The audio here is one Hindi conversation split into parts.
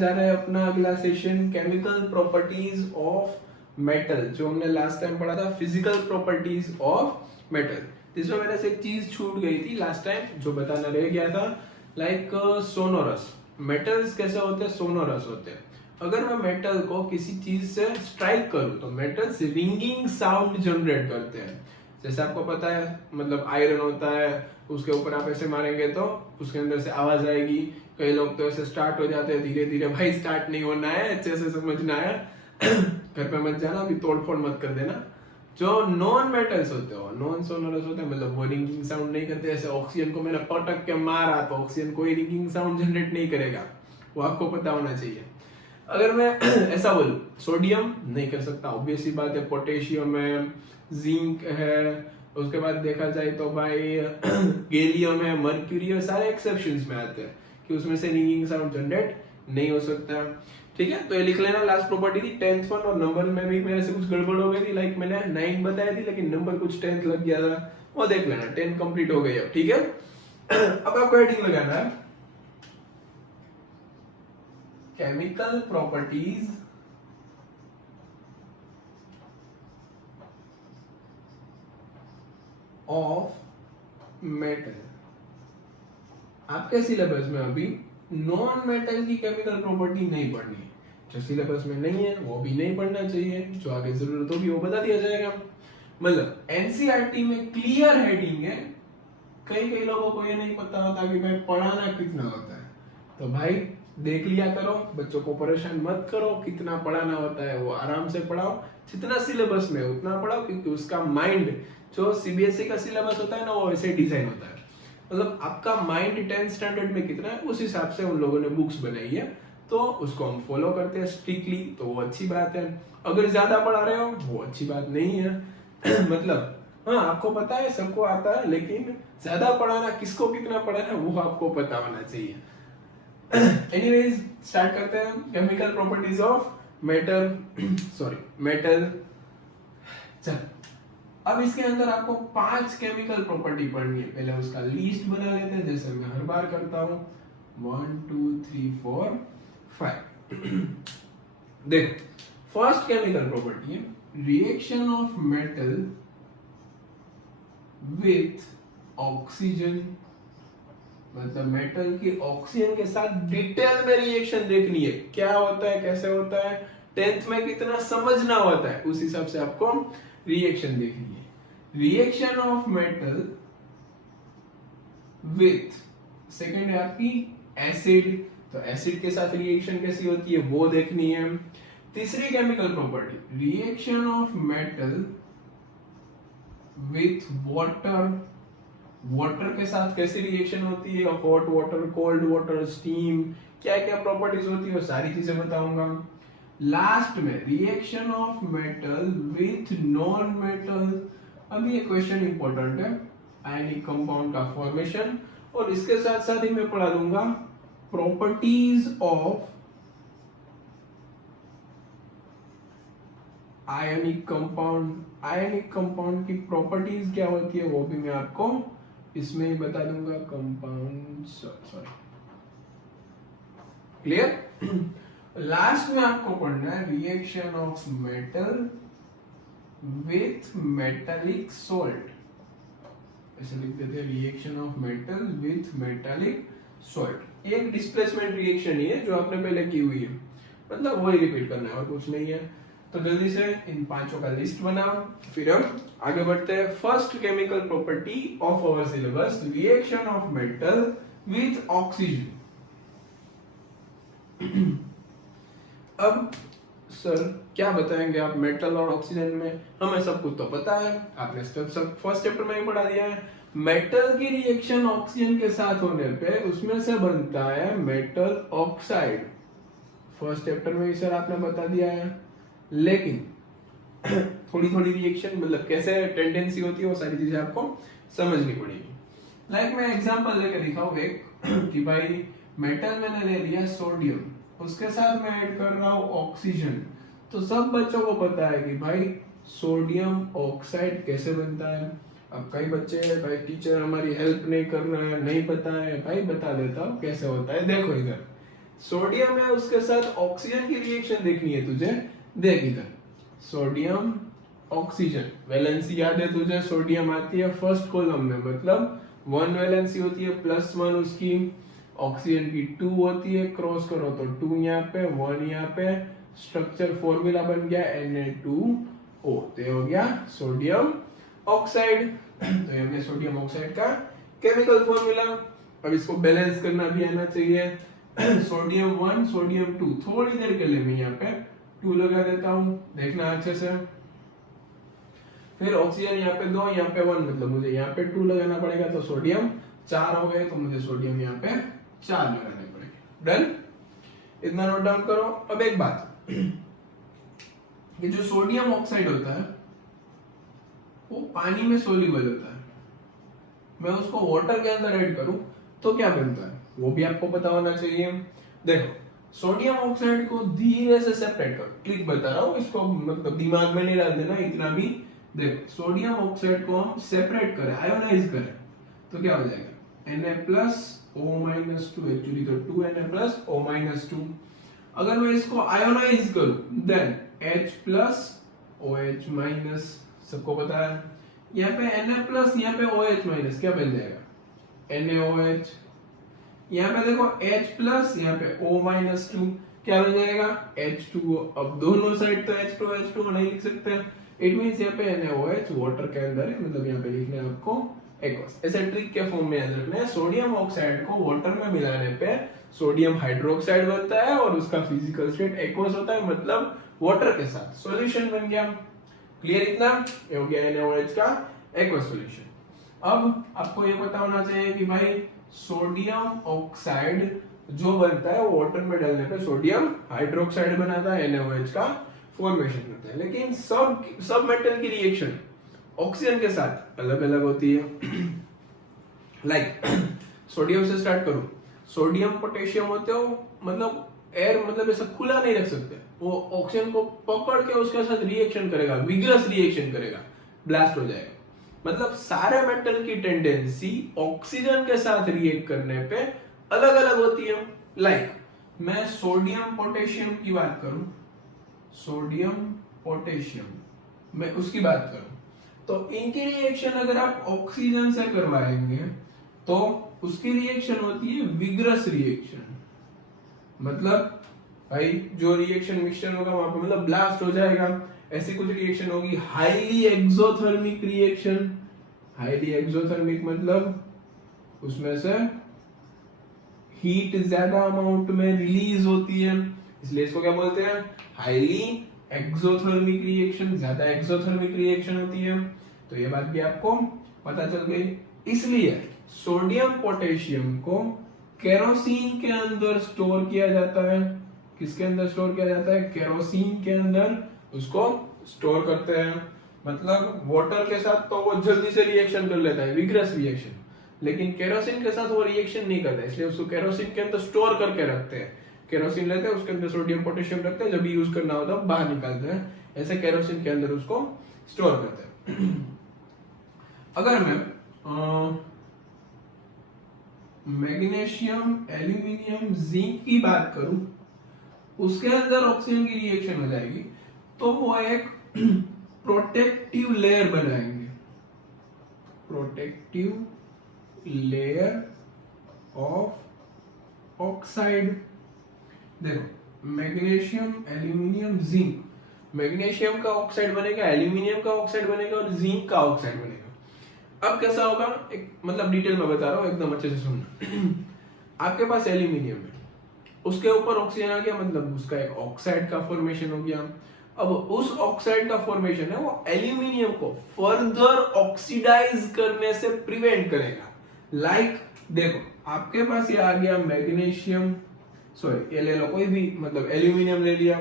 जा रहा है अपना अगला session chemical properties of metal. जो हमने लास्ट टाइम पढ़ा था फिजिकल प्रॉपर्टीज ऑफ मेटल, जिसमें मेरे से एक चीज छूट गई थी लास्ट टाइम जो बताना रह गया था, लाइक सोनोरस। मेटल्स कैसे होते हैं? सोनोरस होते हैं। अगर मैं मेटल को किसी चीज से स्ट्राइक करूं तो मेटल्स रिंगिंग साउंड जनरेट करते हैं। जैसे आपको पता है, मतलब आयरन होता है, उसके ऊपर आप ऐसे मारेंगे तो उसके अंदर से आवाज आएगी। कई लोग तो ऐसे स्टार्ट हो जाते हैं धीरे धीरे। भाई स्टार्ट नहीं होना है, अच्छे से समझना है। घर पे मत जाना, अभी तोड़फोड़ मत कर देना। जो नॉन मेटल्स होते हो, नॉन सोनोरस होते हैं, मतलब वो रिंगिंग साउंड नहीं करते। ऐसे ऑक्सीजन को मैंने पटक के मारा तो ऑक्सीजन कोई रिंगिंग साउंड जनरेट नहीं करेगा, वो आपको पता होना चाहिए। अगर मैं ऐसा बोलूं सोडियम नहीं कर सकता, ऑब्वियस सी बात है। पोटेशियम है, जिंक है, उसके बाद देखा जाए तो भाई गैलियम है, मर्क्यूरी है, सारे एक्सेप्शंस में आते हैं कि उसमें से रिंगिंग साउंड जनरेट नहीं हो सकता। ठीक है, तो ये लिख लेना। लास्ट प्रॉपर्टी थी 10th वन, और नंबर में भी मेरे से कुछ गड़बड़ हो गई थी। लाइक मैंने 9 बताई थी लेकिन नंबर कुछ 10th लग गया था, वो देख लेना। 10 कंप्लीट हो गई अब। ठीक है, अब आपको हेडिंग लगाना है केमिकल प्रॉपर्टीज ऑफ मेटल। आपके सिलेबस में अभी नॉन मेटल की केमिकल प्रॉपर्टी नहीं पढ़नी है। जो सिलेबस में नहीं है वो भी नहीं पढ़ना चाहिए, जो आगे जरूरत होगी वो बता दिया जाएगा। मतलब एनसीईआरटी में क्लियर हेडिंग है। कई कई लोगों को ये नहीं पता होता कि भाई पढ़ाना कितना होता है, तो भाई देख लिया करो। बच्चों को परेशान मत करो, कितना पढ़ाना होता है वो आराम से पढ़ाओ, जितना सिलेबस में उतना पढ़ाओ, क्योंकि उसका माइंड जो सीबीएसई का सिलेबस होता है ना, वो ऐसे डिजाइन होता है। मतलब आपका माइंड 10th स्टैंडर्ड में कितना है उस हिसाब से उन लोगों ने बुक्स बनाई है, तो उसको हम फॉलो करते हैं स्ट्रिक्टली, तो वो अच्छी बात है। अगर ज्यादा पढ़ा रहे हो वो अच्छी बात नहीं है। मतलब हाँ, आपको पता है, सबको आता है, लेकिन ज्यादा पढ़ाना, किसको कितना पढ़ाना वो आपको पता होना चाहिए। एनीवेज स्टार्ट करते हैं chemical properties of metal. Sorry, metal. चल, अब इसके अंदर आपको 5 केमिकल प्रॉपर्टी पढ़नी है। पहले उसका लिस्ट बना लेते हैं, जैसे मैं हर बार करता हूं। 1 2 3 4 5। देखो, फर्स्ट केमिकल प्रॉपर्टी है reaction of metal with oxygen. मतलब मेटल की ऑक्सीजन के साथ डिटेल में रिएक्शन देखनी है, क्या होता है, कैसे होता है, 10th में कितना समझना होता है, उस हिसाब से आपको रिएक्शन देखनी है। Reaction of metal with, second है आपकी एसिड, तो एसिड के साथ रिएक्शन कैसी होती है वो देखनी है। तीसरी chemical property reaction of metal with water, water के साथ कैसी रिएक्शन होती है, hot water, cold water, steam, क्या क्या प्रॉपर्टीज होती है वो सारी चीजें बताऊंगा। लास्ट में reaction of metal with non metal. अब ये क्वेश्चन इंपॉर्टेंट है, आयनिक कंपाउंड का फॉर्मेशन, और इसके साथ साथ ही मैं पढ़ा दूंगा properties of ionic compound. Ionic compound की प्रॉपर्टीज क्या होती है वो भी मैं आपको इसमें ही बता दूंगा। Compound, sorry, clear. लास्ट में आपको पढ़ना है reaction of metal with metallic salt. ऐसे लिख देते हैं reaction of metal with metallic salt. एक डिस्प्लेसमेंट रिएक्शन ही है जो आपने पहले की हुई है, मतलब वही रिपीट करना है और कुछ नहीं है। तो जल्दी से इन 5 का लिस्ट बनाओ, फिर हम आगे बढ़ते हैं। First chemical property of our syllabus reaction of metal with oxygen. अब सर क्या बताएंगे आप मेटल और ऑक्सीजन में? हमें सब कुछ तो पता है, आपने सब फर्स्ट चैप्टर में ही पढ़ा दिया है। मेटल की रिएक्शन ऑक्सीजन के साथ होने पे उसमें से बनता है मेटल ऑक्साइड। फर्स्ट चैप्टर में ही सर आपने बता दिया है, लेकिन थोड़ी थोड़ी रिएक्शन, मतलब कैसे टेंडेंसी होती है वो सारी चीजें आपको समझनी पड़ेगी। लाइक मैं एग्जांपल लेकर दिखाऊं एक कि भाई मेटल मैंने ले लिया सोडियम, उसके साथ मैं ऐड कर रहा हूं ऑक्सीजन। तो सब बच्चों को पता है कि भाई सोडियम ऑक्साइड कैसे बनता है। अब कई बच्चे भाई टीचर हमारी हेल्प नहीं कर रहा है, नहीं पता है, भाई बता देता हूं कैसे होता है। देखो इधर सोडियम है उसके साथ ऑक्सीजन की रिएक्शन देखनी है तुझे, देख इधर सोडियम ऑक्सीजन वैलेंसी याद है तुझे, सोडियम आती है फर्स्ट कॉलम में, मतलब 1 वैलेंसी होती है +1 उसकी, ऑक्सीजन की 2 होती है, क्रॉस करो तो 2 यहाँ पे 1 यहाँ पे, स्ट्रक्चर फॉर्मूला बन गया Na2O, तो ये हो गया सोडियम ऑक्साइड। तो ये हो गया सोडियम ऑक्साइड का केमिकल फॉर्मूला। अब इसको बैलेंस करना भी आना चाहिए। सोडियम 1 सोडियम 2, थोड़ी देर के लिए मैं यहाँ पे 2 लगा देता हूँ, देखना अच्छे से। फिर ऑक्सीजन यहाँ पे 2 यहाँ पे 1, मतलब मुझे यहाँ पे 2 लगाना पड़ेगा, तो सोडियम 4 हो गए, तो मुझे सोडियम यहाँ पे 4 लगाने पड़ेंगे। डन, इतना नोट डाउन करो। अब एक बात, ये जो सोडियम ऑक्साइड होता है वो पानी में सोल्यूबल होता है, मैं उसको वाटर के अंदर ऐड करूं तो क्या बनता है वो भी आपको पता होना चाहिए। देखो सोडियम ऑक्साइड को धीरे से सेपरेट करो, ट्रिक बता रहा हूं, इसको मतलब दिमाग में नहीं डाल देना इतना भी। देखो सोडियम ऑक्साइड को हम सेपरेट करें, आयोनाइज करें, तो क्या हो जाएगा Na+O-2, एक्चुअली तो 2Na+O-2। अगर मैं इसको आयोनाइज करूं देन H+OH-, सबको पता है। यहाँ पे Na+, यहाँ पे OH-, क्या बन जाएगा NaOH। यहाँ पे देखो H+, यहाँ पे O-2, क्या बन जाएगा H2O। अब दोनों साइड तो H2 नहीं लिख सकते, इट मींस यहाँ पे NaOH वाटर के अंदर है, मतलब यहाँ पे लिखना है आपको एक्वस। ऐसे ट्रिक के फॉर्म में याद रखना है। सोडियम ऑक्साइड को वाटर में मिलाने पे सोडियम हाइड्रोक्साइड बनता है और उसका फिजिकल स्टेट एक्वस होता है, मतलब वाटर के साथ सॉल्यूशन बन गया। क्लियर इतना, ये हो गया NaOH का एक्वस सॉल्यूशन। अब आपको ये पता होना चाहिए कि भाई सोडियम ऑक्साइड जो बनता है वो वाटर में डालने पे सोडियम हाइड्रोक्साइड बनाता है, NaOH का फॉर्मेशन करता है। लेकिन सब मेटल की रिएक्शन ऑक्सीजन के साथ अलग अलग होती है। लाइक सोडियम से स्टार्ट करूं, सोडियम पोटेशियम होते हो, मतलब एयर मतलब ऐसा खुला नहीं रख सकते, वो ऑक्सीजन को पकड़ के उसके साथ रिएक्शन करेगा, विग्रस रिएक्शन करेगा, ब्लास्ट हो जाएगा। मतलब सारे मेटल की टेंडेंसी ऑक्सीजन के साथ रिएक्ट करने पे अलग अलग होती है। लाइक मैं सोडियम पोटेशियम की बात करूं, सोडियम पोटेशियम मैं उसकी बात करूं, तो इनकी रिएक्शन अगर आप ऑक्सीजन से करवाएंगे तो उसकी रिएक्शन होती है विग्रस रिएक्शन। मतलब भाई जो रिएक्शन मिक्सचर होगा वहां पे मतलब ब्लास्ट हो जाएगा, ऐसी कुछ रिएक्शन होगी। Highly exothermic reaction, highly exothermic मतलब उसमें से हीट ज्यादा अमाउंट में रिलीज होती है, इसलिए इसको क्या बोलते हैं हाईली एक्सोथर्मिक रिएक्शन, ज्यादा एक्सोथर्मिक रिएक्शन होती है। तो ये बात भी आपको पता चल गई। इसलिए सोडियम पोटेशियम को केरोसिन के अंदर स्टोर किया जाता है। किसके अंदर स्टोर किया जाता है? केरोसिन के अंदर उसको स्टोर करते हैं। मतलब वाटर के साथ तो वो जल्दी से रिएक्शन कर लेता है, विग्रस रिएक्शन, लेकिन केरोसिन के साथ वो रिएक्शन नहीं करता, इसलिए उसको केरोसिन के अंदर स्टोर करके रखते हैं। केरोसिन लेते हैं, उसके अंदर सोडियम पोटेशियम रखते हैं, जब भी यूज करना होता है बाहर निकालते हैं, ऐसे केरोसिन के अंदर उसको स्टोर करते हैं। अगर मैं मैग्नीशियम, एल्यूमिनियम, जिंक की बात करूं, उसके अंदर ऑक्सीजन की रिएक्शन हो जाएगी, तो वो एक प्रोटेक्टिव लेयर बनाएंगे, प्रोटेक्टिव लेयर ऑफ ऑक्साइड। देखो मैग्नीशियम, एल्यूमिनियम, जिंक, मैग्नीशियम का ऑक्साइड बनेगा, एल्यूमिनियम का ऑक्साइड बनेगा और जिंक का ऑक्साइड बनेगा। अब कैसा होगा, एक मतलब डिटेल में बता रहा हूं, एकदम अच्छे से सुनना। आपके पास एल्यूमिनियम है, उसके ऊपर ऑक्सीजन आ गया, मतलब उसका एक ऑक्साइड का फॉर्मेशन हो गया। अब उस ऑक्साइड का फॉर्मेशन है वो एल्यूमिनियम को फर्दर ऑक्सीडाइज करने से प्रिवेंट करेगा। लाइक देखो आपके पास ये आ गया मैग्नीशियम, सॉरी ये ले लो कोई भी, मतलब एल्यूमिनियम ले लिया।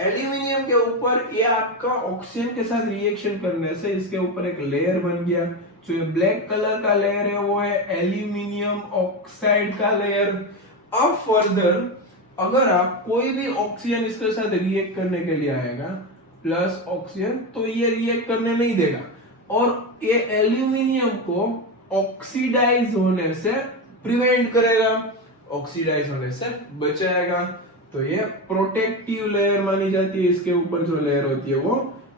एल्यूमिनियम के ऊपर ये आपका ऑक्सीजन के साथ रिएक्शन करने से इसके ऊपर एक लेयर बन गया, जो ये ब्लैक कलर का लेयर है वो है एल्यूमिनियम ऑक्साइड का लेयर। अब फर्दर अगर आप कोई भी ऑक्सीजन इसके साथ रिएक्ट करने के लिए आएगा प्लस ऑक्सीजन, तो ये रिएक्ट करने नहीं देगा और ये एल्यूमिनियम को ऑक्सीडाइज होने से प्रिवेंट करेगा। ऑक्सीडाइज होने से बचाएगा। तो ये प्रोटेक्टिव लेयर मानी जाती है, इसके ऊपर जो लेयर होती है वो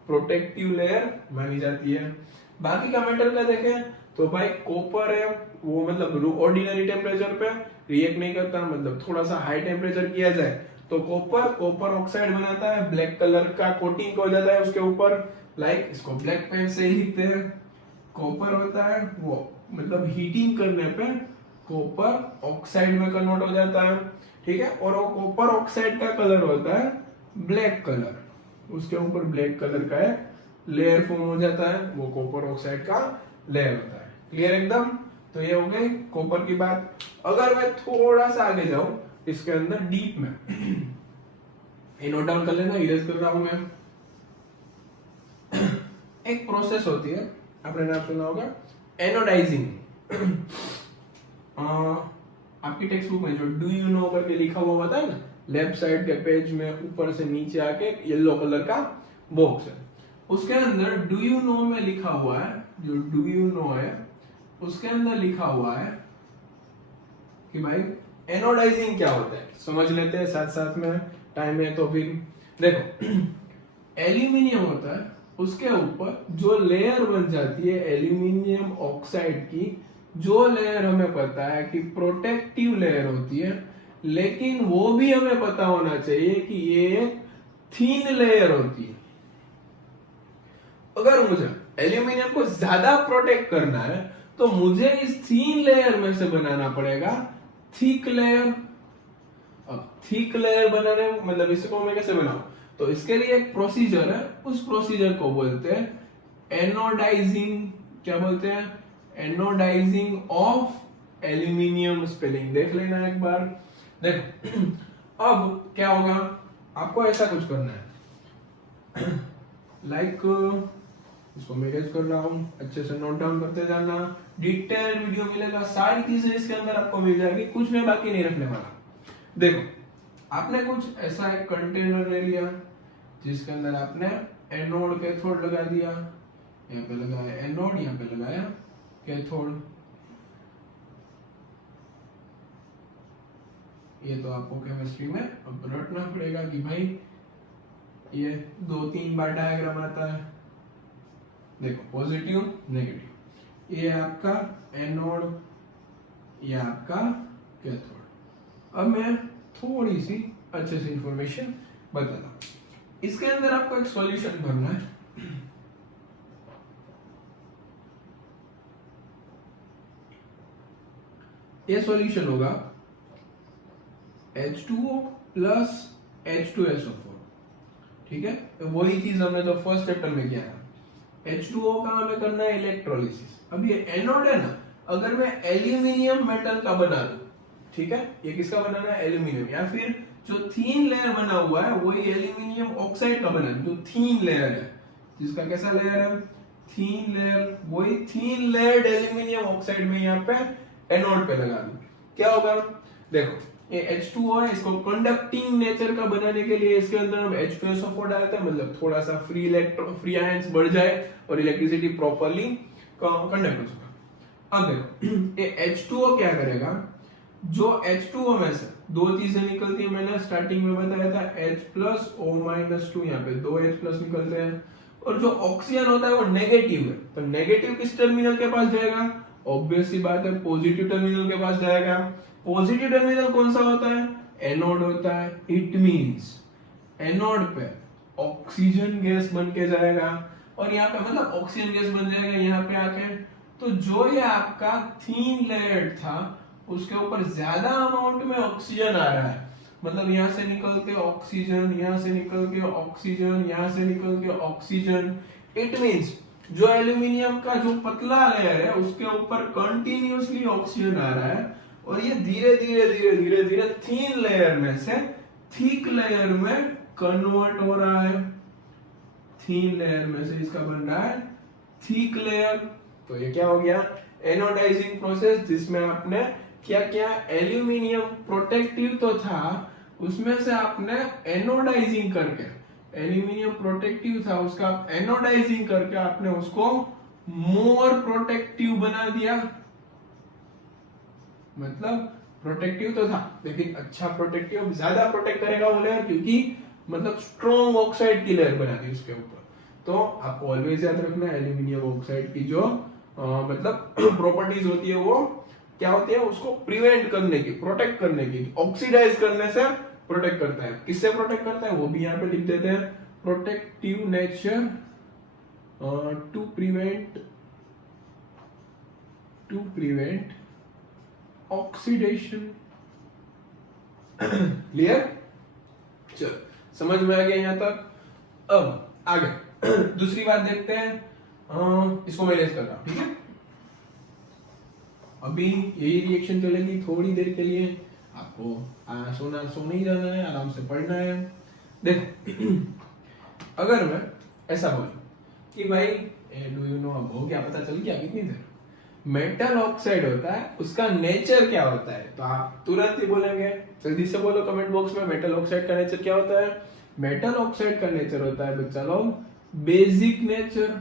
प्रोटेक्टिव लेयर मानी जाती है। बाकी का मेटल का देखें तो भाई कॉपर है वो मतलब ऑर्डिनरी टेम्परेचर पे रिएक्ट नहीं करता, मतलब थोड़ा सा हाई टेम्परेचर किया जाए तो कॉपर ऑक्साइड बनाता है, ब्लैक कलर का कोटिंग हो जाता है उसके ऊपर, लाइक इसको ब्लैक पेन से ही लिखते हैं। कॉपर होता है वो मतलब हीटिंग करने पे कॉपर ऑक्साइड में कन्वर्ट हो जाता है, ठीक है। और वो कॉपर ऑक्साइड का कलर होता है ब्लैक कलर, उसके ऊपर ब्लैक कलर का एक लेयर फॉर्म हो जाता है, वो कॉपर ऑक्साइड का लेयर होता है। क्लियर एकदम। तो ये हो गई कॉपर की बात। अगर मैं थोड़ा सा आगे जाऊं इसके अंदर डीप में, ये नोट डाउन कर लेना, इरेज कर रहा हूं मैं। एक प्रोसेस होती है, आपने नाम सुना होगा एनोडाइजिंग। आपकी टेक्स्ट बुक में जो डू यू नो करके लिखा हुआ होता है ना, लेफ्ट साइड के पेज में ऊपर से नीचे आके येलो कलर का बॉक्स है, उसके अंदर डू यू नो में लिखा हुआ है, जो डू यू नो है उसके अंदर लिखा हुआ है कि भाई एनोडाइजिंग क्या होता है, समझ लेते हैं साथ साथ में, टाइम है तो फिर देखो। एल्यूमिनियम होता है, उसके ऊपर जो लेयर बन जाती है एल्यूमिनियम ऑक्साइड की, जो लेयर हमें पता है कि प्रोटेक्टिव लेयर होती है, लेकिन वो भी हमें पता होना चाहिए कि ये थीन लेयर होती है। अगर मुझे एल्यूमिनियम को ज्यादा प्रोटेक्ट करना है तो मुझे इस थीन लेयर में से बनाना पड़ेगा थिक लेयर। अब थिक लेयर बनाने मतलब इसको मैं कैसे बनाऊं, तो इसके लिए एक प्रोसीजर है, उस प्रोसीजर को बोलते हैं एनोडाइजिंग। क्या बोलते हैं? Anodising of aluminium. स्पेलिंग देख लेना एक बार। देखो अब क्या होगा, आपको ऐसा कुछ करना है, लाइक इसको मैं इरेज कर रहा हूं, अच्छे से नोट डाउन करते जाना, डिटेल वीडियो मिलेगा, सारी चीजें इसके अंदर आपको मिल जाएगी, कुछ मैं बाकी नहीं रखने वाला। देखो आपने कुछ ऐसा एक कंटेनर ले लिया जिसके अंदर आपने एनोड कैथोड लगा दिया, यहाँ पे लगाया एनोड, यहाँ पे लगाया कैथोड। ये तो आपको केमिस्ट्री में अब रटना पड़ेगा कि भाई ये 2-3 बार डायग्राम आता है। देखो पॉजिटिव नेगेटिव, ये आपका एनोड, ये आपका कैथोड। अब मैं थोड़ी सी अच्छे से इंफॉर्मेशन बताता हूं। इसके अंदर आपको एक सॉल्यूशन भरना है। ये सॉल्यूशन होगा H2O प्लस H2SO4, ठीक है। वही चीज हमने तो फर्स्ट चैप्टर में किया था। H2O का हमें करना है इलेक्ट्रोलिसिस। अब ये एनोड है ना, अगर मैं एल्यूमिनियम मेटल का बना दूं, ठीक है, ये किसका बनाना है? एल्यूमिनियम। या फिर जो थीन लेयर बना हुआ है वही एल्यूमिनियम ऑक्साइड का बना, जो थीन लेयर है, जिसका कैसा लेयर है? Thin layer. वही थीन लेयर्ड एल्यूमिनियम ऑक्साइड में यहाँ पे एनोड पे लगा दूं, क्या होगा? देखो ये H2O है, इसको कंडक्टिंग नेचर का बनाने के लिए इसके अंदर हम H2SO4 डालते हैं, मतलब थोड़ा सा फ्री आयंस बढ़ जाए और इलेक्ट्रिसिटी प्रॉपर्ली कंडक्ट हो सके। अब देखो ये H2O क्या करेगा, जो H2O में से दो चीजें निकलती है, मैंने स्टार्टिंग में बताया था H+O-2, यहाँ पे 2 H+ निकलते हैं, और जो ऑक्सीजन होता है वो नेगेटिव है, तो नेगेटिव किस टर्मिनल के पास जाएगा? ऑब्वियस सी बात है, पॉजिटिव टर्मिनल के पास जाएगा। पॉजिटिव टर्मिनल कौन सा होता है? एनोड होता है। इट मींस एनोड पे ऑक्सीजन गैस बन के जाएगा, और यहाँ पे मतलब ऑक्सीजन गैस बन जाएगा यहाँ पे आके। तो जो ये आपका थीन लेयर था उसके ऊपर ज्यादा अमाउंट में ऑक्सीजन आ रहा है, मतलब यहाँ से निकल के ऑक्सीजन, यहाँ से निकल के ऑक्सीजन, यहाँ से निकल के ऑक्सीजन। इट मींस जो एल्यूमिनियम का जो पतला लेयर है उसके ऊपर कंटिन्यूअसली ऑक्सीजन आ रहा है, और ये धीरे धीरे थीन लेयर में से थिक लेयर में कन्वर्ट हो रहा है। थीन लेयर में से इसका बन रहा है थिक लेयर। तो ये क्या हो गया? एनोडाइजिंग प्रोसेस, जिसमें आपने क्या क्या, एल्यूमिनियम प्रोटेक्टिव तो था, उसमें से आपने एनोडाइजिंग करके, एल्यूमिनियम प्रोटेक्टिव था उसका एनोडाइजिंग करके आपने उसको मोर प्रोटेक्टिव बना दिया। मतलब प्रोटेक्टिव तो था, लेकिन अच्छा प्रोटेक्टिव, ज्यादा प्रोटेक्ट करेगा वो लेयर, क्योंकि मतलब स्ट्रॉन्ग ऑक्साइड की लेयर बना दी उसके ऊपर। तो आपको ऑलवेज याद रखना है एल्यूमिनियम ऑक्साइड की जो मतलब प्रॉपर्टीज होती है वो क्या होती है, उसको प्रिवेंट करने की, प्रोटेक्ट करने की, ऑक्सीडाइज करने से प्रोटेक्ट करता है। किससे प्रोटेक्ट करता है वो भी यहाँ पे लिख देते हैं, protective nature to prevent oxidation. Clear? चलो समझ में आ गया यहाँ तक। अब आगे दूसरी बात देखते हैं, इसको मैं लेस कर रहा हूं, ठीक है। अभी यही रिएक्शन चलेगी थोड़ी देर के लिए, आपको सोना ही रहना है, आराम से पढ़ना है। देखो अगर मैं ऐसा बोलूं कि भाई डू यू नो, अब हो गया, पता चल गया कितनी देर, मेटल ऑक्साइड होता है, उसका नेचर क्या होता है, तो आप तुरंत ही बोलेंगे, जल्दी से बोलो कमेंट बॉक्स में, मेटल ऑक्साइड का नेचर क्या होता है। मेटल ऑक्साइड का नेचर होता है बच्चा लोग basic nature,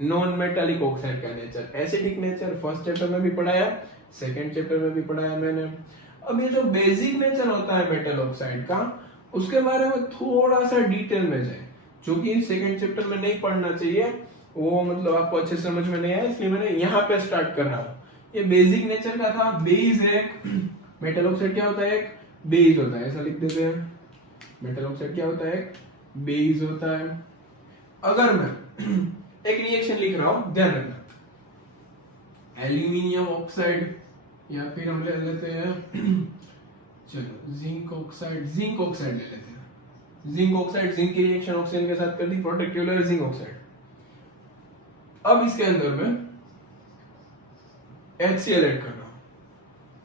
non metallic oxide का nature acidic nature. First chapter में भी पढ़ाया, सेकंड चैप्टर में भी पढ़ाया मैंने। अब ये जो बेसिक नेचर होता है मेटल ऑक्साइड का, उसके बारे में थोड़ा सा डिटेल में जाए, जो कि सेकंड चैप्टर में नहीं पढ़ना चाहिए, वो मतलब आपको अच्छे समझ में नहीं आया, इसलिए मैंने यहाँ पे स्टार्ट कर रहा हूँ। ये बेसिक नेचर का था, बेस है, मेटल ऑक्साइड क्या होता है, एक बेस होता है, ऐसा लिख देते हैं, मेटल ऑक्साइड क्या होता है, एक बेस होता है। अगर मैं एक रिएक्शन लिख रहा हूं, ध्यान रखना, एल्यूमिनियम ऑक्साइड, या फिर हम ले लेते हैं चलो जिंक ऑक्साइड ले लेते हैं। जिंक ऑक्साइड, जिंक की रिएक्शन ऑक्सीजन के साथ कर दी, प्रोटेक्टिव लेयर जिंक ऑक्साइड। अब इसके अंदर मैं HCl ऐड कर रहा हूं,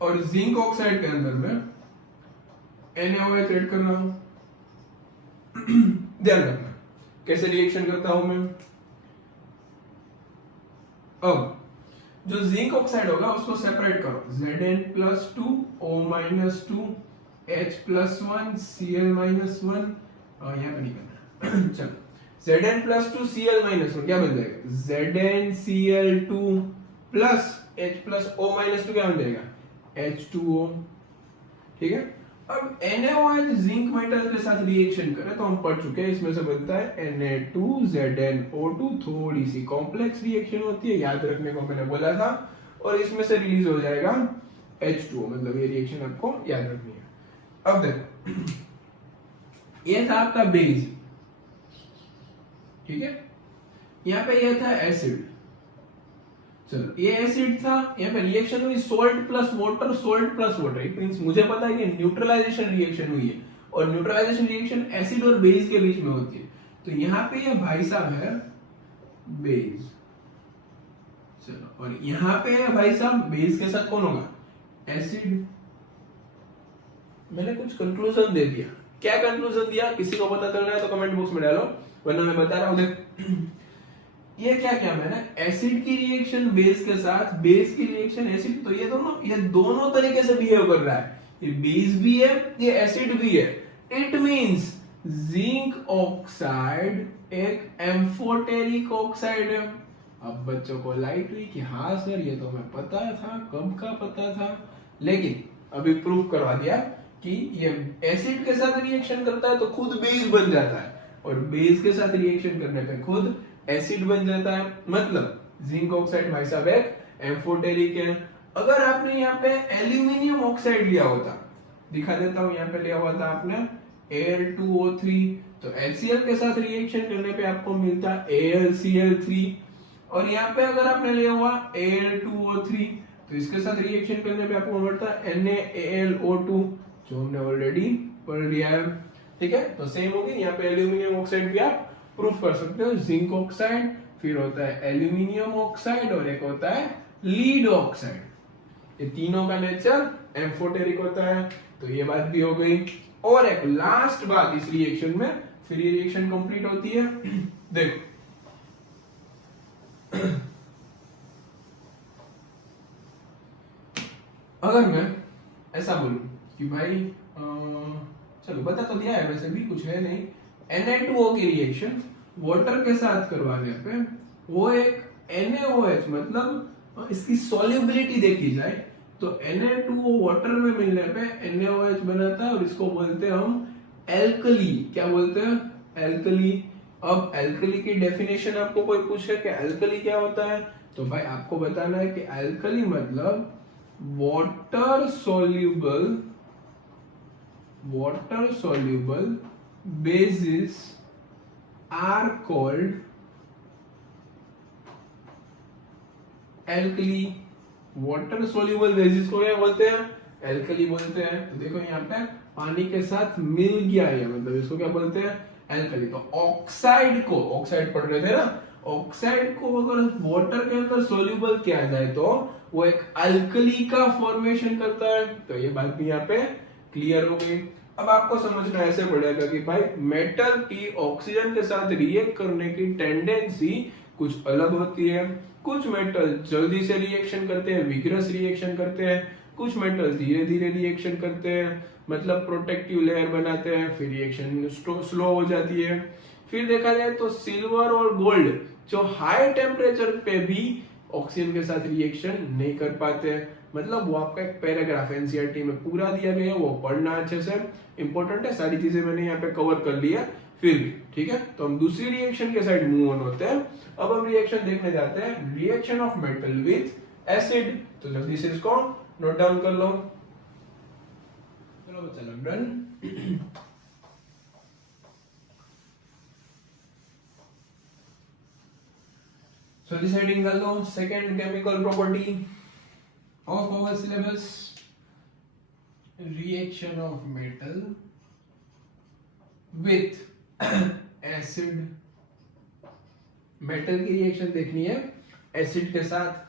और जिंक ऑक्साइड के अंदर मैं NaOH ऐड कर रहा हूं। ध्यान रखना कैसे रिएक्शन करता हूं मैं। अब जो जिंक ऑक्साइड होगा उसको सेपरेट करो, Zn+2 O-2 H+1 Cl-1, यहाँ पे नहीं करना चलो, Zn+2 Cl-1 क्या बन जाएगा, ZnCl2 प्लस H+O-2 क्या बन जाएगा, H2O। ठीक है। अब NaOH जिंक मेटल के साथ रिएक्शन करे तो हम पढ़ चुके हैं, इसमें से बनता है Na2ZnO2, थोड़ी सी कॉम्प्लेक्स रिएक्शन होती है, याद रखने को मैंने बोला था, और इसमें से रिलीज हो जाएगा H2O, मतलब ये रिएक्शन आपको याद रखनी है। अब देखो ये था आपका बेस, ठीक है, यहाँ पे ये था एसिड, चलो ये एसिड था, यहाँ पे रिएक्शन हुई salt plus water, salt plus water, it means मुझे पता है कि न्यूट्रलाइजेशन रिएक्शन हुई है, और न्यूट्रलाइजेशन रिएक्शन एसिड और बेस के बीच में होती है, तो यहाँ पे ये भाई साहब है बेस, चलो, और यहाँ पे है भाई साहब बेस के साथ कौन होगा, एसिड। मैंने कुछ कंक्लूजन दे दिया, क्या कंक्लूजन दिया, किसी को पता चल रहा है तो कमेंट बॉक्स में डालो, वरना मैं बता रहा हूं। देख ये क्या क्या मैंने, एसिड की रिएक्शन बेस के साथ, बेस की रिएक्शन एसिड, तो ये दोनों तरीके से बिहेव कर रहा है, ये बेस भी है, ये एसिड भी है। इट मींस जिंक ऑक्साइड एक एम्फोटेरिक ऑक्साइड है। अब बच्चों को लाइट हुई कि हाँ सर ये तो मैं पता था, कब का पता था, लेकिन अभी प्रूफ करवा दिया कि ये एसिड के साथ रिएक्शन करता है तो खुद बेस बन जाता है, और बेस के साथ रिएक्शन करने पे खुद एसिड बन जाता है, मतलब जिंक ऑक्साइड भाई साहब एक एम्फोटेरिक है। अगर आपने यहाँ पे एल्यूमिनियम ऑक्साइड लिया होता, दिखा देता हूं, यहाँ पे लिया हुआ था आपने Al2O3, तो HCl के साथ रिएक्शन करने पे आपको मिलता AlCl3, और यहाँ पे अगर आपने लिया हुआ Al2O3 तो इसके साथ रिएक्शन करने पे आपको मिलता NaAlO2, जो हमने ऑलरेडी पढ़ लिया है। ठीक है, तो सेम होगी, यहाँ पे एल्यूमिनियम ऑक्साइड भी आप प्रूफ कर सकते हो, जिंक ऑक्साइड, फिर होता है एल्यूमिनियम ऑक्साइड, और एक होता है लीड ऑक्साइड। ये तीनों का नेचर एम्फोटेरिक होता है, तो ये बात भी हो गई। और एक लास्ट बात इस रिएक्शन में, फिर ये रिएक्शन कंप्लीट होती है। देखो अगर मैं ऐसा बोलूं कि भाई चलो बता तो दिया है, वैसे भी कुछ है नहीं, Na2O की रिएक्शन वाटर के साथ करवाने पे वो एक NaOH, मतलब इसकी सॉल्युबिलिटी देखी जाए, तो Na2O वाटर में मिलने पे NaOH बनाता है और इसको बोलते हैं हम एल्कली। क्या बोलते हैं? एल्कली। अब एल्कली की डेफिनेशन आपको कोई पूछे कि एल्कली क्या होता है, तो भाई आपको बताना है कि एल्कली मतलब water soluble bases are called alkali. Water soluble basis को क्या बोलते हैं? एल्कली बोलते हैं। तो देखो यहाँ पे पानी के साथ मिल गया है, मतलब इसको क्या बोलते हैं? एल्कली। तो ऑक्साइड पढ़ रहे थे ना, ऑक्साइड को अगर वाटर के अंदर सोल्यूबल किया जाए तो वो एक अल्कली का फॉर्मेशन करता है। तो ये बात भी यहाँ पे क्लियर हो गई। अब आपको समझना ऐसे पड़ेगा कि भाई मेटल की ऑक्सीजन के साथ रिएक्ट करने की टेंडेंसी कुछ अलग होती है। कुछ मेटल जल्दी से रिएक्शन करते हैं, विग्रस रिएक्शन करते हैं, कुछ मेटल धीरे धीरे रिएक्शन करते हैं, मतलब प्रोटेक्टिव लेयर बनाते हैं, फिर रिएक्शन स्लो हो जाती है। फिर देखा जाए तो सिल्वर और गोल्ड जो हाई टेम्परेचर पे भी ऑक्सीजन के साथ रिएक्शन नहीं कर पाते हैं। मतलब वो आपका एक पैराग्राफ एनसीईआरटी में पूरा दिया गया है, वो पढ़ना अच्छे से इंपॉर्टेंट है। सारी चीजें मैंने यहाँ पे कवर कर ली है फिर भी, ठीक है। तो हम दूसरी रिएक्शन के साइड मूव ऑन होते हैं। अब हम रिएक्शन देखने जाते हैं, reaction of metal with acid. तो जल्दी से इसको नोट डाउन कर लो। चलो बच्चा लोग डन। So this heading कर लो, second chemical property of our syllabus, reaction of metal with acid। Metal की रिएक्शन देखनी है एसिड के साथ।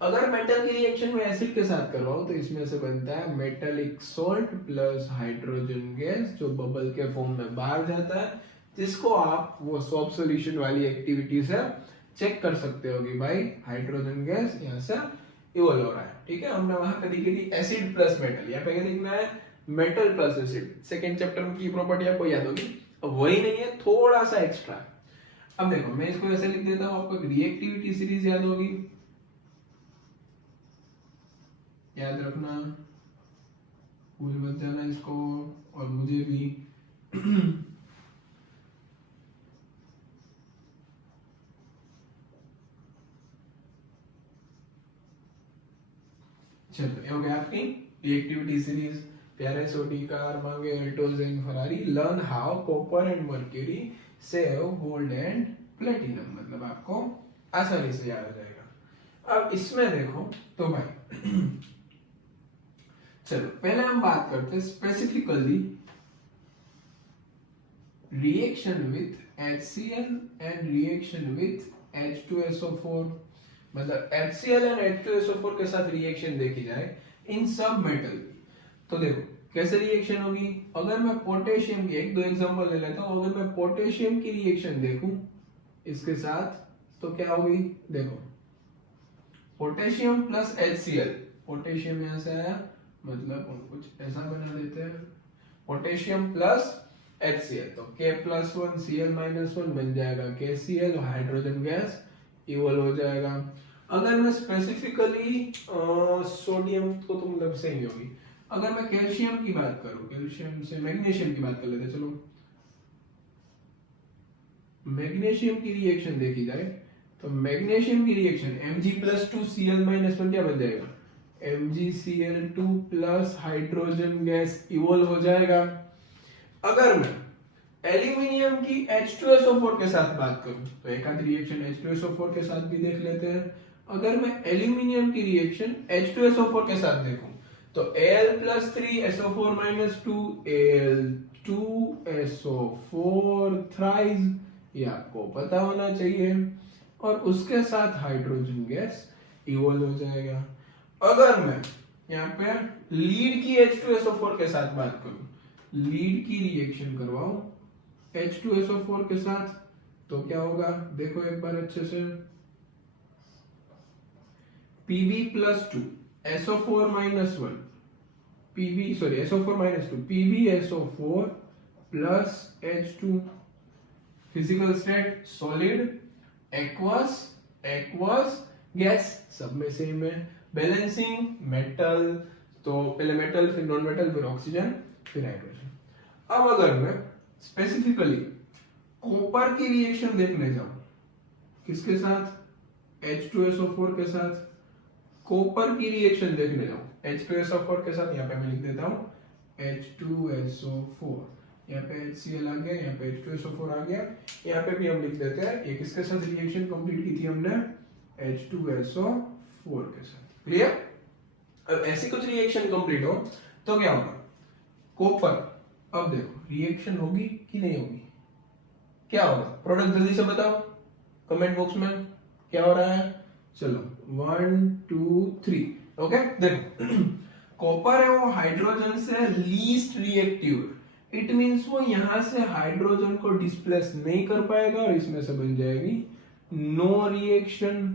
अगर मेटल की रिएक्शन में एसिड के साथ करवाओ तो इसमें से बनता है metallic salt plus hydrogen gas, जो बबल के फॉर्म में बाहर जाता है, जिसको आप वो सॉल्व सॉल्यूशन वाली एक्टिविटी से चेक कर सकते हो कि भाई हाइड्रोजन गैस यहाँ से इवॉल्व हो रहा है। ठीक है, हमने वहां पे लिखी थी एसिड प्लस मेटल, यहाँ पे क्या लिखना है? Metal plus acid. Second chapter की प्रॉपर्टी आपको याद होगी, अब वही नहीं है, थोड़ा सा एक्स्ट्रा। अब देखो मैं इसको ऐसे लिख देता हूं, आपको एक रिएक्टिविटी सीरीज याद होगी, याद रखना, भूल मत जाना इसको और मुझे भी। चलो ये हो गया आपकी रिएक्टिविटी सीरीज। प्यारे सोडी कार मांगे अल्टोजेन Ferrari, learn how copper and mercury save gold and platinum, मतलब आपको आसानी से याद हो जाएगा। अब इसमें देखो तो भाई चलो पहले हम बात करते हैं specifically reaction with HCl and reaction with H2SO4। मतलब HCl एंड H2SO4 के साथ रिएक्शन देखी जाए इन सब मेटल की, तो देखो कैसे रिएक्शन होगी। अगर मैं पोटेशियम की एक दो एग्जांपल ले लेता हूं, अगर मैं पोटेशियम की रिएक्शन देखूं इसके साथ तो क्या होगी, देखो पोटेशियम प्लस HCl, पोटेशियम यहां से आया, मतलब हम कुछ ऐसा बना देते हैं, पोटेशियम प्लस HCl, तो K+1 Cl-1 बन जाएगा KCl, हाइड्रोजन गैस इवॉल्व हो जाएगा। अगर मैं स्पेसिफिकली सोडियम को तो मतलब सही होगी, अगर मैं कैल्शियम की बात करूं, कैल्शियम से मैग्नीशियम की बात कर लेते हैं, चलो मैग्नीशियम की रिएक्शन देखी जाए तो मैग्नीशियम की रिएक्शन Mg+2 Cl-1 क्या बन जाएगा, MgCl2 plus hydrogen gas evolve हो जाएगा। अगर मैं एल्यूमिनियम की H2SO4 के साथ बात करूं तो एक आध रिएक्शन H2SO4 के साथ भी देख लेते हैं। अगर मैं एल्यूमिनियम की रिएक्शन H2SO4 के साथ देखूं तो Al+3SO4-2 Al2SO4 थ्राइस, ये आपको पता होना चाहिए, और उसके साथ हाइड्रोजन गैस इवॉल्व हो जाएगा। अगर मैं यहाँ पे लीड की H2SO4 के साथ बात करूं, लीड की रिएक्शन करवाऊं H2SO4 के साथ तो क्या होगा, देखो एक बार अच्छे से, Pb+2 SO4-1 SO4-2 PbSO4 plus H2, physical state solid, aqueous gas, सब में सेम है। बैलेंसिंग मेटल, तो पहले मेटल फिर नॉन मेटल फिर ऑक्सीजन फिर हाइड्रोजन। अब अगर मैं स्पेसिफिकली कॉपर की रिएक्शन देखने जाऊं, किसके साथ, H2SO4 के साथ, कॉपर की रिएक्शन देखने जाऊं H2SO4 के साथ, यहाँ पे मैं लिख देता हूं H2SO4, यहाँ पे HCl आ गया, यहाँ पे H2SO4 आ गया, यहाँ पे भी हम लिख देते हैं ये किसके साथ रिएक्शन कंप्लीट की थी हमने, H2SO4 के साथ। क्लियर? अब ऐसी कुछ रिएक्शन कंप्लीट हो तो क्या होगा, कॉपर, अब देखो रिएक्शन होगी कि नहीं होगी, क्या होगा, प्रोडक्ट जल्दी से बताओ कमेंट बॉक्स में, क्या हो रहा है, चलो 1 2 3। ओके, देखो कॉपर है वो हाइड्रोजन से लीस्ट रिएक्टिव, इट मींस वो यहां से हाइड्रोजन को डिस्प्लेस नहीं कर पाएगा और इसमें से बन जाएगी नो रिएक्शन।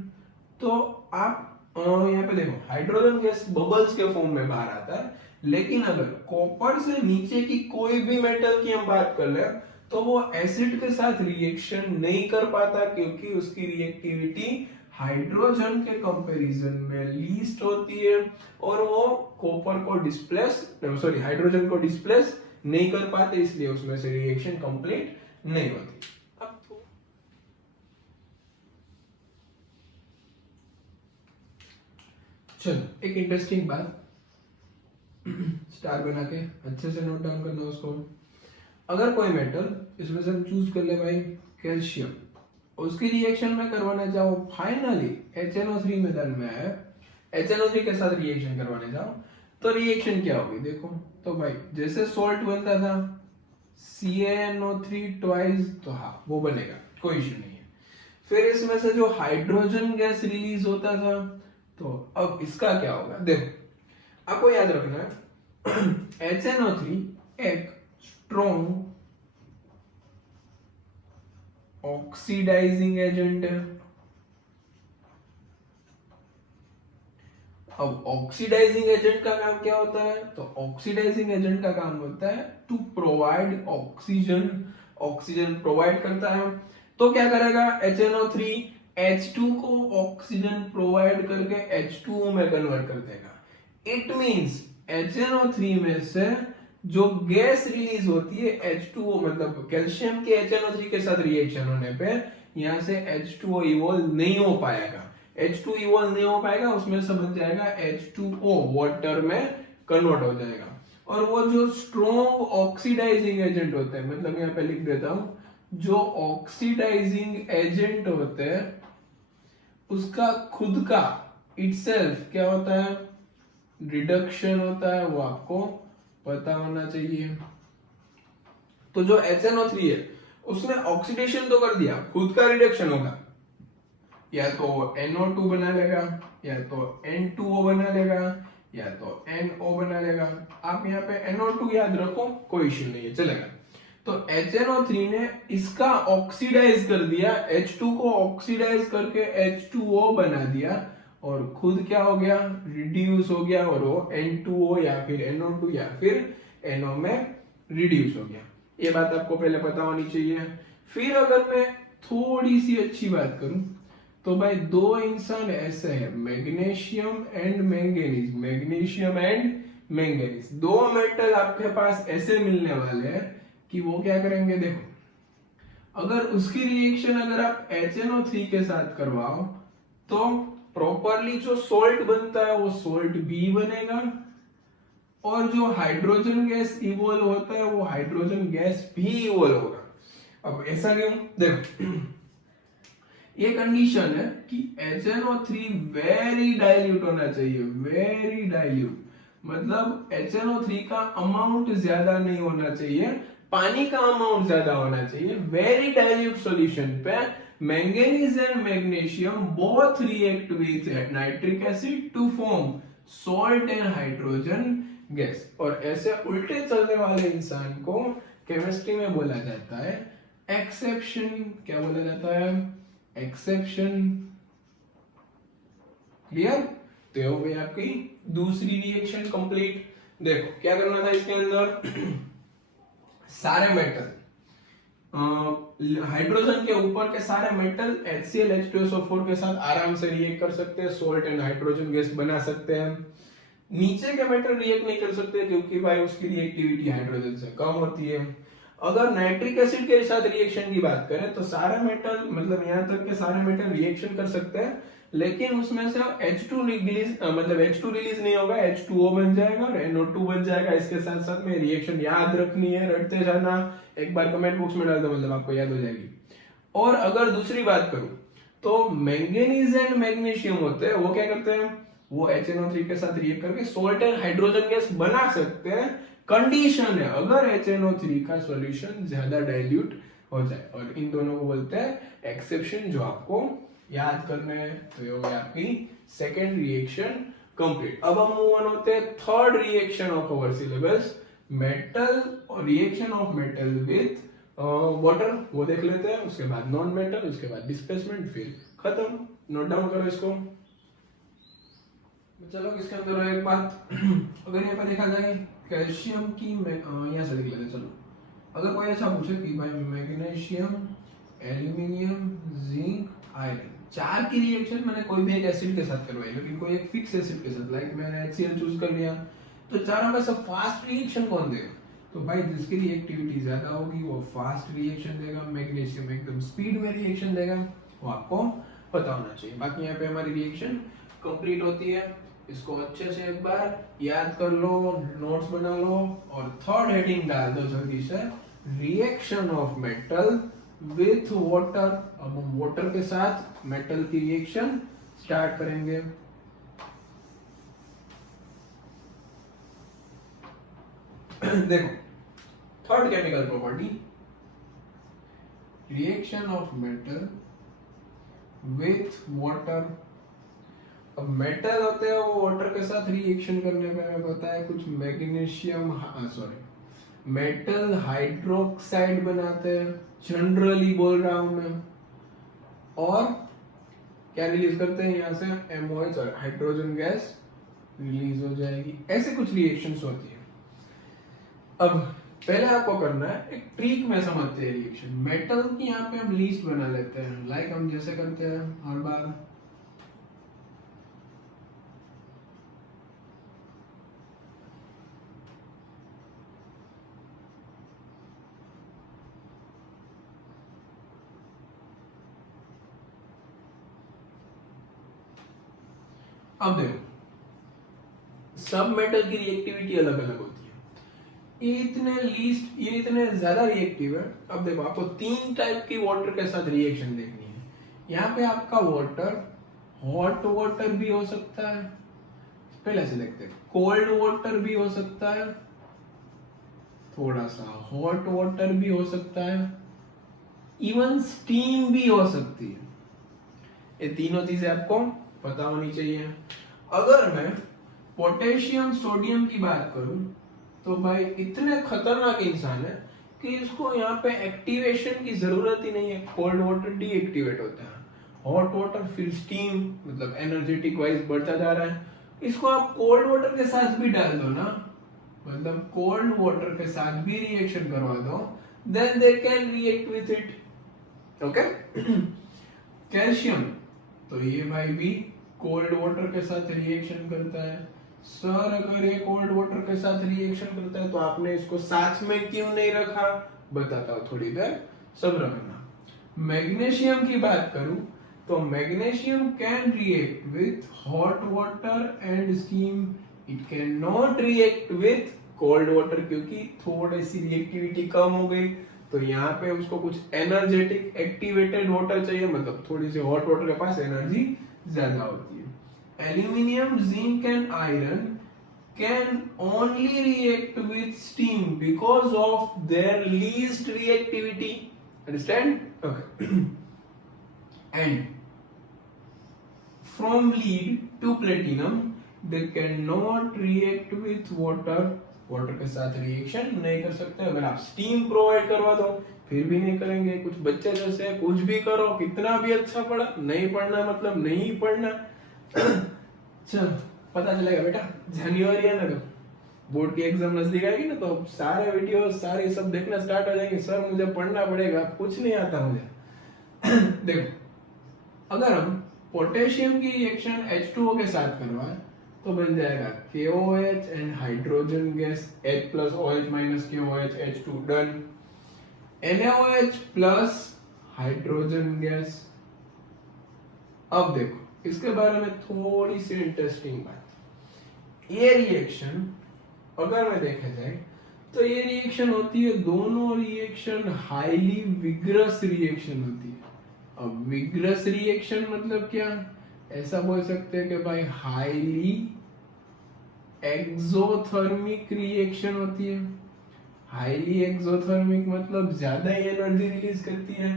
तो आप यहाँ पे देखो हाइड्रोजन गैस बबल्स के फॉर्म में बाहर आता है, लेकिन अगर कॉपर से नीचे की कोई भी मेटल की हम बात कर ले तो वो एसिड के साथ रिएक्शन नहीं कर पाता, क्योंकि उसकी रिएक्टिविटी हाइड्रोजन के कंपैरिजन में लीस्ट होती है और वो कॉपर को डिस्प्लेस सॉरी हाइड्रोजन को डिस्प्लेस नहीं कर पाते, इसलिए उसमें से रिएक्शन कंप्लीट नहीं होती। अब तो चलो एक इंटरेस्टिंग बात, स्टार बना के अच्छे से नोट डाउन करना उसको। अगर कोई मेटल इसमें से हम चूज कर ले भाई कैल्शियम, उसकी रिएक्शन में करवाना चाहो फाइनली HNO3 मैदान में है, HNO3 के साथ रिएक्शन करवाने जाओ तो रिएक्शन क्या होगी देखो, तो भाई जैसे सॉल्ट बनता था CaNO3 ट्वाइस, तो हाँ वो बनेगा, कोई इश्यू नहीं है। फिर इसमें से जो हाइड्रोजन गैस रिलीज होता था, तो अब इसका क्या होगा, देखो आपको याद रखना है HNO3 एक स्ट्रॉन्ग ऑक्सीडाइजिंग एजेंट है। अब ऑक्सीडाइजिंग एजेंट का काम क्या होता है, तो ऑक्सीडाइजिंग एजेंट का काम होता है to provide oxygen, oxygen provide करता है। तो क्या करेगा HNO3 H2 को ऑक्सीजन प्रोवाइड करके H2O में कन्वर्ट कर देगा। इट मींस HNO3 में से जो गैस रिलीज होती है H2O, मतलब कैल्शियम के HNO3 के साथ रिएक्शन होने पे यहां से H2O इवॉल्व नहीं हो पाएगा, H2 इवॉल्व नहीं हो पाएगा, उसमें से बन जाएगा H2O, वाटर में कन्वर्ट हो जाएगा। और वो जो स्ट्रॉन्ग ऑक्सीडाइजिंग एजेंट होते हैं, मतलब यहाँ पे लिख देता हूं, जो ऑक्सीडाइजिंग एजेंट होते हैं उसका खुद का इटसेल्फ क्या होता है, रिडक्शन होता है, वो आपको पता होना चाहिए। तो जो HNO3 है उसने ऑक्सीडेशन तो कर दिया, खुद का रिडक्शन होगा, या तो NO2 बना लेगा, या तो N2O बना लेगा, या तो NO बना लेगा। आप यहाँ पे NO2 याद रखो, कोई इश्यू नहीं है, चलेगा। तो HNO3 ने इसका ऑक्सीडाइज कर दिया, H2 को ऑक्सीडाइज करके H2O बना दिया और खुद क्या हो गया, रिड्यूस हो गया, और वो N2O या फिर NO2 या फिर NO में रिड्यूस हो गया। ये बात आपको पहले पता होनी चाहिए। फिर अगर मैं थोड़ी सी अच्छी बात करूं तो भाई दो इंसान ऐसे हैं, magnesium and manganese, magnesium and manganese, दो मेटल आपके पास ऐसे मिलने वाले हैं कि वो क्या करेंगे, देखो अगर उसकी रिएक्शन अगर आप HNO3 के साथ करवाओ तो प्रॉपरली जो सोल्ट बनता है वो सोल्ट भी बनेगा, और जो हाइड्रोजन गैस इवॉल्व होता है वो हाइड्रोजन गैस भी इवॉल्व होगा। अब ऐसा क्यों, देखो ये कंडीशन है कि HNO3 वेरी डाइल्यूट होना चाहिए, वेरी डाइल्यूट, मतलब HNO3 का अमाउंट ज्यादा नहीं होना चाहिए, पानी का अमाउंट ज्यादा होना चाहिए। वेरी डाइल्यूट सॉल्यूशन पे manganese and magnesium both react with nitric acid to form salt and hydrogen gas. और ऐसे उल्टे चलने वाले इंसान को केमिस्ट्री में बोला जाता है एक्सेप्शन। क्या बोला जाता है, एक्सेप्शन। क्लियर? तो हो गई आपकी दूसरी रिएक्शन कंप्लीट। देखो क्या करना था इसके अंदर, सारे मेटल हाइड्रोजन के ऊपर के सारे मेटल HCl H2SO4 के साथ आराम से रिएक्ट कर सकते हैं, सोल्ट एंड हाइड्रोजन गैस बना सकते हैं। नीचे के मेटल रिएक्ट नहीं कर सकते क्योंकि भाई उसकी रिएक्टिविटी हाइड्रोजन से कम होती है। अगर नाइट्रिक एसिड के साथ रिएक्शन की बात करें तो सारे मेटल मतलब यहाँ तक के सारे मेटल रिएक्शन कर सकते हैं, लेकिन उसमें से H2 रिलीज मतलब H2 रिलीज नहीं होगा, H2O बन जाएगा और NO2 बन जाएगा। इसके साथ साथ में रिएक्शन याद रखनी है, रटते जाना, एक बार कमेंट बॉक्स में डाल दो मतलब आपको याद हो जाएगी। और अगर दूसरी बात करूं तो मैंगनीज एंड मैग्नीशियम होते हैं, वो क्या करते हैं, वो HNO3 के साथ रिएक्ट करके सोल्ट एंड हाइड्रोजन गैस बना सकते हैं। कंडीशन है अगर HNO3 का सॉल्यूशन ज्यादा डाइल्यूट हो जाए, और इन दोनों को बोलते हैं एक्सेप्शन, जो आपको याद करना है। तो ये हो गया आपकी सेकेंड रिएक्शन कंप्लीट। अब हम मूव ऑन होते हैं third reaction of our syllabus, metal और reaction of metal with water, वो देख लेते हैं। उसके बाद नॉन मेटल, उसके बाद डिस्प्लेसमेंट, फिर खत्म। नोट डाउन करो इसको। चलो इसके अंदर एक बात अगर यहाँ पे देखा जाए कैल्शियम की, यहाँ से देख लेते हैं। चलो अगर कोई ऐसा पूछे कि भाई मैग्नीशियम, एल्यूमिनियम, जिंक, आयरन, चार की रिएक्शन मैंने कोई भी एक एसिड के साथ करवाई, लेकिन कोई एक फिक्स एसिड के साथ, लाइक मैंने HCl चूज कर लिया, तो चारों में से फास्ट रिएक्शन कौन देगा? तो भाई जिसकी रिएक्टिविटी ज्यादा होगी वो फास्ट रिएक्शन देगा। मैग्नीशियम एकदम स्पीड में रिएक्शन देगा, वो आपको पता होना चाहिए। बाकी यहाँ पे हमारी रिएक्शन कंप्लीट होती है। इसको अच्छे से एक बार याद कर लो, नोट्स बना लो और थर्ड हेडिंग डाल दो जल्दी से, reaction of metal with water. अब हम वाटर के साथ मेटल की रिएक्शन स्टार्ट करेंगे। देखो third chemical property, reaction of metal with water. अब मेटल होते हैं वो वाटर के साथ रिएक्शन करने पे हमें पता है कुछ मैग्नीशियम, मेटल हाइड्रोक्साइड बनाते हैं, जनरली बोल रहा हूं मैं, और क्या रिलीज करते हैं यहाँ से MOH और हाइड्रोजन गैस रिलीज हो जाएगी। ऐसे कुछ रिएक्शंस होती है। अब पहले आपको करना है एक ट्रिक में समझते हैं रिएक्शन। मेटल की यहाँ पे हम लिस्ट बना लेते हैं, लाइक हम जैसे करते हैं हर बार। अब देखो सब मेटल की रिएक्टिविटी अलग अलग होती है। ये इतने ज्यादा रिएक्टिव है। अब देखो आपको तीन टाइप की वाटर के साथ रिएक्शन देखनी है। यहाँ पे आपका वाटर हॉट वाटर भी हो सकता है, पहले से देखते हैं, कोल्ड वाटर भी हो सकता है, थोड़ा सा हॉट वाटर भी हो सकता है, इवन स्टीम भी हो सकती है। ये तीनों चीजें आपको पता होनी चाहिए। अगर मैं पोटेशियम सोडियम की बात करूं तो भाई इतने खतरनाक इंसान है कि इसको यहाँ पे एक्टिवेशन की जरूरत ही नहीं है। कोल्ड वाटर डीएक्टिवेट होता है, हॉट वाटर फिर स्टीम, मतलब एनर्जेटिक वाइज बढ़ता जा रहा है। इसको आप कोल्ड वाटर के साथ भी डाल दो ना, मतलब कोल्ड वाटर के साथ भी रिएक्शन करवा दो, then they can react with it. Okay calcium, तो ये भाई भी कोल्ड वाटर के साथ रिएक्शन करता है। सर अगर ये कोल्ड वाटर के साथ रिएक्शन करता है तो आपने इसको साथ में क्यों नहीं रखा, बताता हूं, थोड़ी देर सब्र रखना। मैग्नीशियम की बात करूं तो magnesium can react with hot water and steam, it can not react with cold water क्योंकि थोड़ी सी रिएक्टिविटी कम हो गई। तो यहाँ पे उसको कुछ एनर्जेटिक एक्टिवेटेड वाटर चाहिए, मतलब थोड़ी सी हॉट वाटर के पास एनर्जी ज्यादा होती है। Aluminium, zinc and iron can only react with steam because of their least reactivity. Understand? Okay. And from lead to platinum they can not react with water, water के साथ रिएक्शन नहीं कर सकते। अगर आप स्टीम प्रोवाइड करवा दो फिर भी नहीं करेंगे। कुछ बच्चे जैसे कुछ भी करो, कितना भी अच्छा पढ़ा, नहीं पढ़ना मतलब नहीं पढ़ना। चल पता चलेगा बेटा, जनवरी है ना, बोर्ड की एग्जाम नजदीक आएगी ना तो सारे वीडियो सारे सब देखना स्टार्ट हो जाएंगे, सर मुझे पढ़ना पड़ेगा, कुछ नहीं आता मुझे। देखो अगर हम पोटेशियम की रिएक्शन H2O के साथ करवाएं तो बन जाएगा KOH and hydrogen gas H plus OH minus KOH H2 done. NaOH plus hydrogen gas. अब देखो इसके बारे में थोड़ी सी इंटरेस्टिंग बात, ये रिएक्शन अगर मैं देखा जाए तो ये रिएक्शन होती है, दोनों रिएक्शन हाईली विग्रस रिएक्शन होती है। अब विग्रस रिएक्शन मतलब क्या, ऐसा बोल सकते हैं कि भाई हाईली एक्सोथर्मिक रिएक्शन होती है। हाईली एक्सोथर्मिक मतलब ज्यादा ही एनर्जी रिलीज करती है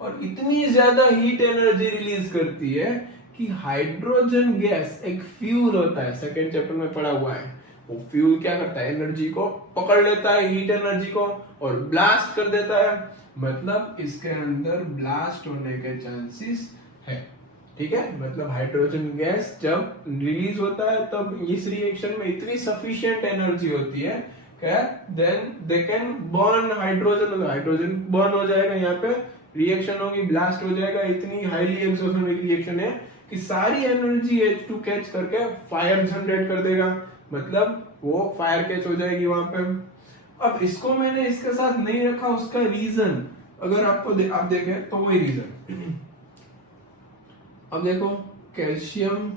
और इतनी ज्यादा हीट एनर्जी रिलीज करती है कि हाइड्रोजन गैस एक फ्यूल होता है, सेकंड चैप्टर में पढ़ा हुआ है। वो फ्यूल क्या करता है, एनर्जी को पकड़ लेता है, हीट एनर्जी को, और ब्लास्ट कर देता है। मतलब इसके अंदर ब्लास्ट होने के चांसेस है, ठीक है। मतलब हाइड्रोजन गैस जब रिलीज होता है तब इस रिएक्शन में इतनी सफिशिएंट एनर्जी होती है then they can burn hydrogen, hydrogen burn हो जाएगा, यहाँ पे रिएक्शन होगी, ब्लास्ट हो जाएगा। इतनी हाईली एक्सोथर्मिक रिएक्शन है कि सारी एनर्जी H2 कैच करके फायर जनरेट कर देगा, मतलब वो फायर कैच हो जाएगी वहां पे। अब इसको मैंने इसके साथ नहीं रखा, उसका रीजन अगर आपको आप देखें तो वही रीजन। अब देखो कैल्शियम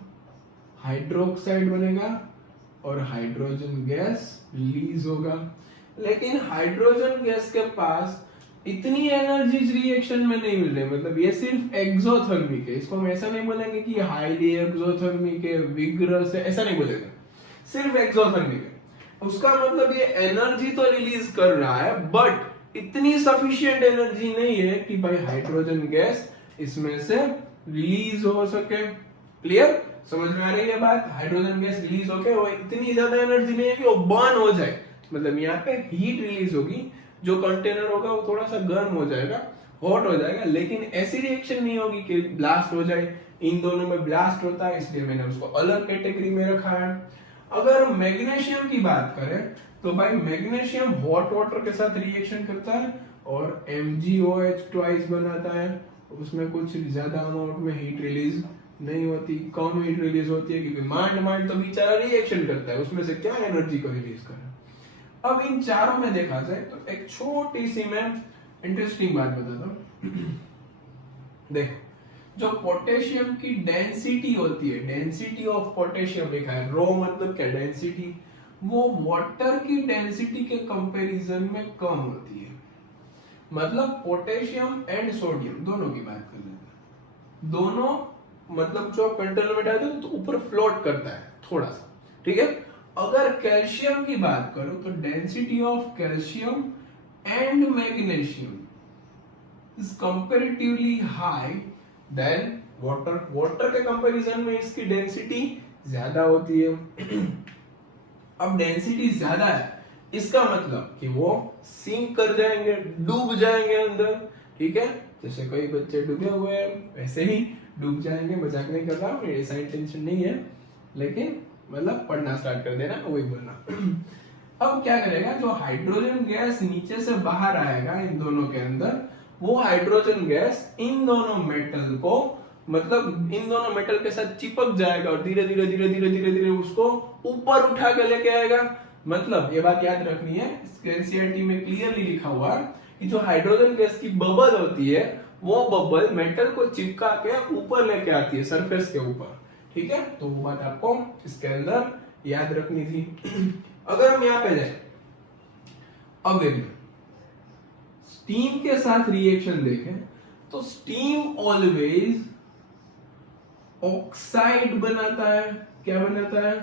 हाइड्रोक्साइड बनेगा और हाइड्रोजन गैस रिलीज होगा, लेकिन हाइड्रोजन गैस के पास इतनी एनर्जी इस रिएक्शन में नहीं मिल रही। मतलब ये सिर्फ एक्सोथर्मिक है, इसको हम ऐसा नहीं बोलेंगे कि हाईली एक्सोथर्मिक है, विग्रस है, ऐसा नहीं बोलेंगे, सिर्फ एक्सोथर्मिक है। उसका मतलब ये एनर्जी तो रिलीज कर रहा है बट इतनी सफिशिएंट एनर्जी नहीं है कि भाई हाइड्रोजन गैस इसमें से रिलीज हो सके। क्लियर, समझ में आ रही है बात? हाइड्रोजन गैस रिलीज होके वो इतनी ज्यादा एनर्जी नहीं है कि वो बर्न हो जाए, मतलब यहाँ पे हीट रिलीज होगी, जो कंटेनर होगा वो थोड़ा सा गर्म हो जाएगा, हॉट हो जाएगा, लेकिन ऐसी रिएक्शन नहीं होगी कि ब्लास्ट हो जाए। इन दोनों में ब्लास्ट होता है, इसलिए मैंने उसको अलग कैटेगरी में रखा है। अगर मैग्नीशियम की बात करें तो भाई मैग्नीशियम हॉट वाटर के साथ रिएक्शन करता है और MgOH ट्वाइस बनाता है, उसमें कुछ ज्यादा अमाउंट में हीट रिलीज नहीं होती, कम हीट रिलीज होती है, क्योंकि मांड तो बेचारा रिएक्शन करता है, उसमें से क्या एनर्जी को रिलीज करे। अब इन चारों में देखा जाए तो एक छोटी सी मैं इंटरेस्टिंग बात बताता हूं। देखो जो पोटेशियम की डेंसिटी होती है, डेंसिटी ऑफ पोटेशियम लिखा है, रो मतलब क्या, डेंसिटी, वो वाटर की डेंसिटी के कंपैरिजन में कम होती है। मतलब पोटेशियम एंड सोडियम दोनों की बात कर लेते हैं, दोनों मतलब जो कंटेनर में डालते हैं तो ऊपर फ्लोट करता है थोड़ा सा, ठीक है। अगर कैल्शियम की बात करो तो density of calcium and magnesium is comparatively high than water, water के कंपैरिजन में इसकी डेंसिटी ज्यादा होती है। अब डेंसिटी ज्यादा है, इसका मतलब कि वो सिंक कर जाएंगे, डूब जाएंगे अंदर, ठीक है। जैसे कई बच्चे डूबे हुए हैं वैसे ही डूब जाएंगे, मजाक नहीं कर रहा हूँ, ऐसा इंटेंशन नहीं है, लेकिन मतलब पढ़ना स्टार्ट कर देना, वही बोलना। अब क्या करेगा, जो हाइड्रोजन गैस नीचे से बाहर आएगा इन दोनों के अंदर, वो हाइड्रोजन गैस इन दोनों मेटल को, मतलब इन दोनों मेटल के साथ चिपक जाएगा और धीरे धीरे धीरे धीरे धीरे धीरे उसको ऊपर उठा के लेके आएगा। मतलब ये बात याद रखनी है, एनसीईआरटी में क्लियरली लिखा हुआ कि जो हाइड्रोजन गैस की बबल होती है वो बबल मेटल को चिपका के ऊपर लेके आती है, सरफेस के ऊपर, ठीक है। तो वो बात आपको इसके अंदर याद रखनी थी। अगर हम यहाँ पे जाए, अब देखिए स्टीम के साथ रिएक्शन देखें तो स्टीम ऑलवेज ऑक्साइड बनाता है। क्या बनाता है?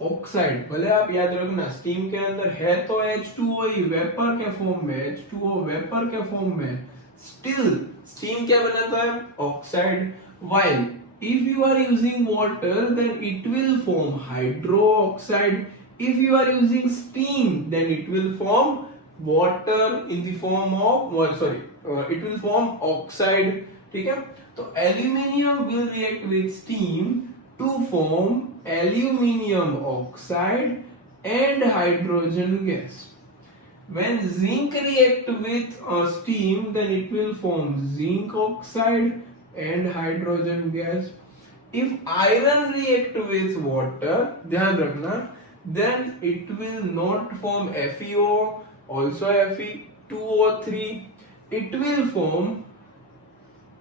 ऑक्साइड। भले आप याद रखना स्टीम के अंदर है तो H2O ही वेपर के फॉर्म में, H2O वेपर के फॉर्म में, स्टिल स्टीम क्या बनाता है? Oxide. While if you are using water then it will form hydroxide. If you are using steam then it will form water in the form of it will form oxide, ठीक है। तो aluminium will react with steam to form aluminium oxide and hydrogen gas. When zinc react with steam, then it will form zinc oxide and hydrogen gas. If iron react with water, ध्यान रखना, then it will not form FeO, also Fe2O3. It will form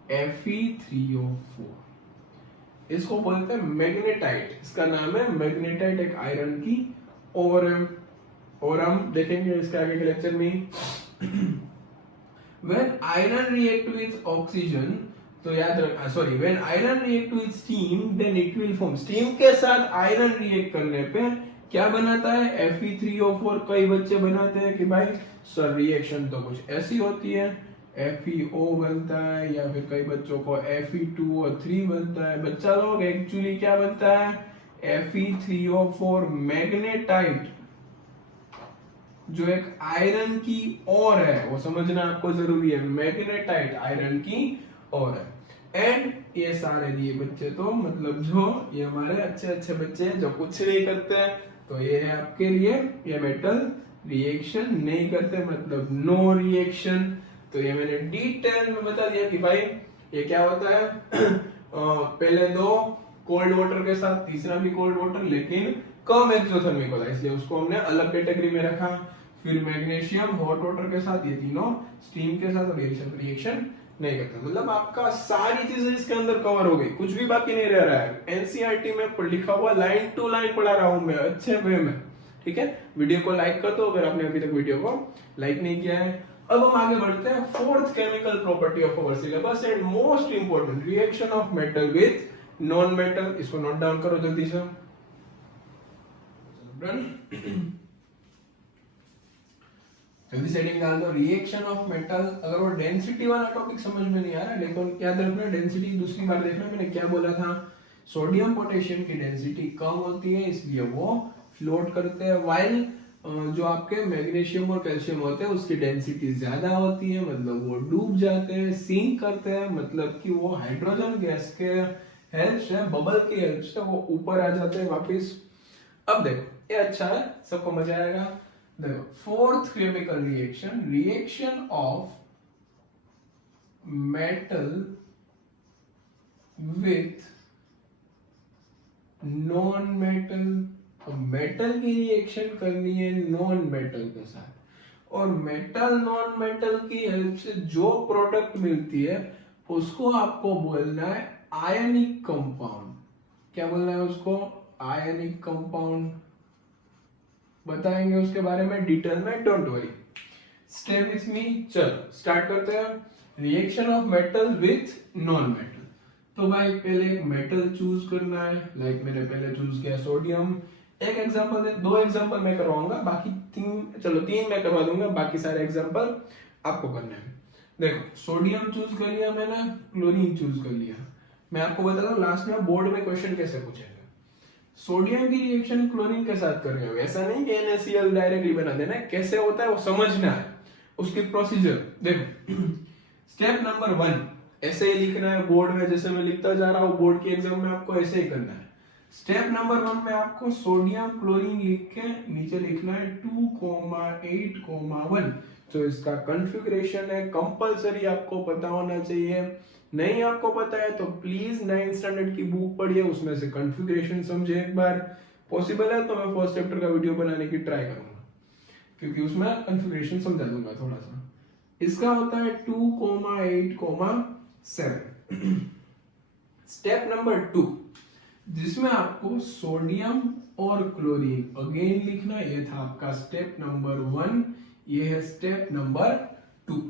Fe3O4. इसको बोलते हैं मैग्नेटाइट, इसका नाम है मैग्नेटाइट, एक आयरन की और है, और हम देखेंगे इसके आगे के लेक्चर में। When iron react with oxygen, तो याद रखना, sorry, when iron react with steam, then it will form, steam के साथ आयरन रिएक्ट करने पे क्या बनाता है, Fe3O4। कई बच्चे बनाते हैं कि भाई सर रिएक्शन तो कुछ ऐसी होती है, FeO बनता है, या फिर कई बच्चों को Fe2O3 बनता है। बच्चा लोग एक्चुअली क्या बनता है, Fe3O4 मैग्नेटाइट, जो एक आयरन की ओर है, वो समझना आपको जरूरी है, मैग्नेटाइट आयरन की ओर है। एंड ये सारे ये बच्चे तो मतलब जो ये हमारे अच्छे अच्छे बच्चे हैं जो कुछ नहीं करते हैं, तो ये है आपके लिए, ये मेटल रिएक्शन नहीं करते, मतलब नो रिएक्शन। तो ये मैंने डिटेल में बता दिया कि भाई ये क्या होता है। पहले दो कोल्ड वाटर के साथ, तीसरा भी कोल्ड वाटर लेकिन कम एक्सोथर्मिक होता है, इसलिए उसको हमने अलग कैटेगरी में रखा। फिर मैग्नीशियम हॉट वाटर के साथ, ये तीनों स्टीम के साथ रिएक्शन नहीं करते। मतलब आपका सारी चीजें इसके अंदर कवर हो गई, कुछ भी बाकी नहीं रह रहा है। एनसीईआरटी में लिखा हुआ लाइन टू लाइन पढ़ा रहा हूं मैं अच्छे वे में, ठीक है। वीडियो को लाइक कर दो अगर आपने अभी तक वीडियो को लाइक नहीं किया है। अब हम आगे बढ़ते हैं fourth chemical property of our syllabus and most important, reaction of metal with non metal. इसको नोट डाउन करो जल्दी से, जल्दी सेटिंग डाल दो। रिएक्शन ऑफ मेटल, अगर वो डेंसिटी वाला टॉपिक समझ में नहीं आ रहा, लेकिन याद रखना डेंसिटी दूसरी बार देखना, मैंने क्या बोला था, सोडियम पोटेशियम की डेंसिटी कम होती है इसलिए वो फ्लोट करते हैं, वाइल जो आपके मैग्नीशियम और कैल्शियम होते हैं उसकी डेंसिटी ज्यादा होती है, मतलब वो डूब जाते हैं, सिंक करते हैं, मतलब कि वो हाइड्रोजन गैस के हेल्प से, बबल की हेल्प से वो ऊपर आ जाते हैं वापस। अब देखो ये अच्छा है, सबको मजा आएगा। देखो fourth chemical reaction, reaction of metal with non metal. Metal की रिएक्शन करनी है नॉन मेटल के साथ, और मेटल नॉन मेटल की हेल्प से जो प्रोडक्ट मिलती है उसको आपको बोलना है आयनिक कंपाउंड। क्या बोलना है उसको, आयनिक कंपाउंड। बताएंगे उसके बारे में डिटेल में, don't worry, stay with me. चलो स्टार्ट करते हैं। Reaction of metal with non metal. तो भाई पहले एक मेटल चूज करना है, लाइक मैंने पहले चूज किया सोडियम। एक एग्जांपल दे, दो एग्जांपल मैं करवाऊंगा, बाकी तीन मैं करवा दूंगा, बाकी सारे एग्जांपल आपको करने हैं। देखो सोडियम चूज कर लिया मैंने, क्लोरीन चूज कर लिया। मैं आपको बताता हूँ लास्ट में बोर्ड में क्वेश्चन कैसे पूछेगा। सोडियम की रिएक्शन क्लोरीन के साथ कर रहे हो, ऐसा नहीं कि NaCl डायरेक्टली बना देना है, कैसे होता है वो समझना है, उसकी प्रोसीजर देखो। स्टेप नंबर 1 ऐसे ही लिखना है बोर्ड में, जैसे मैं लिखता जा रहा हूँ बोर्ड की एग्जाम में आपको ऐसे ही करना है। स्टेप नंबर 1 में आपको सोडियम क्लोरीन लिख के नीचे लिखना है 2,8,1। जो इसका कॉन्फ़िगरेशन है कंपलसरी आपको पता होना चाहिए। नहीं आपको पता है तो प्लीज 9th स्टैंडर्ड की बुक पढ़िए, उसमें से कॉन्फ़िगरेशन समझे एक बार। पॉसिबल है तो मैं फर्स्ट चैप्टर का वीडियो बनाने की ट्राई करूंगा, क्योंकि उसमें कॉन्फ़िगरेशन समझा दूंगा थोड़ा सा। इसका होता है 2,8,7। स्टेप नंबर 2 जिसमें आपको सोडियम और क्लोरीन अगेन लिखना, ये था आपका स्टेप नंबर 1, ये है स्टेप नंबर 2।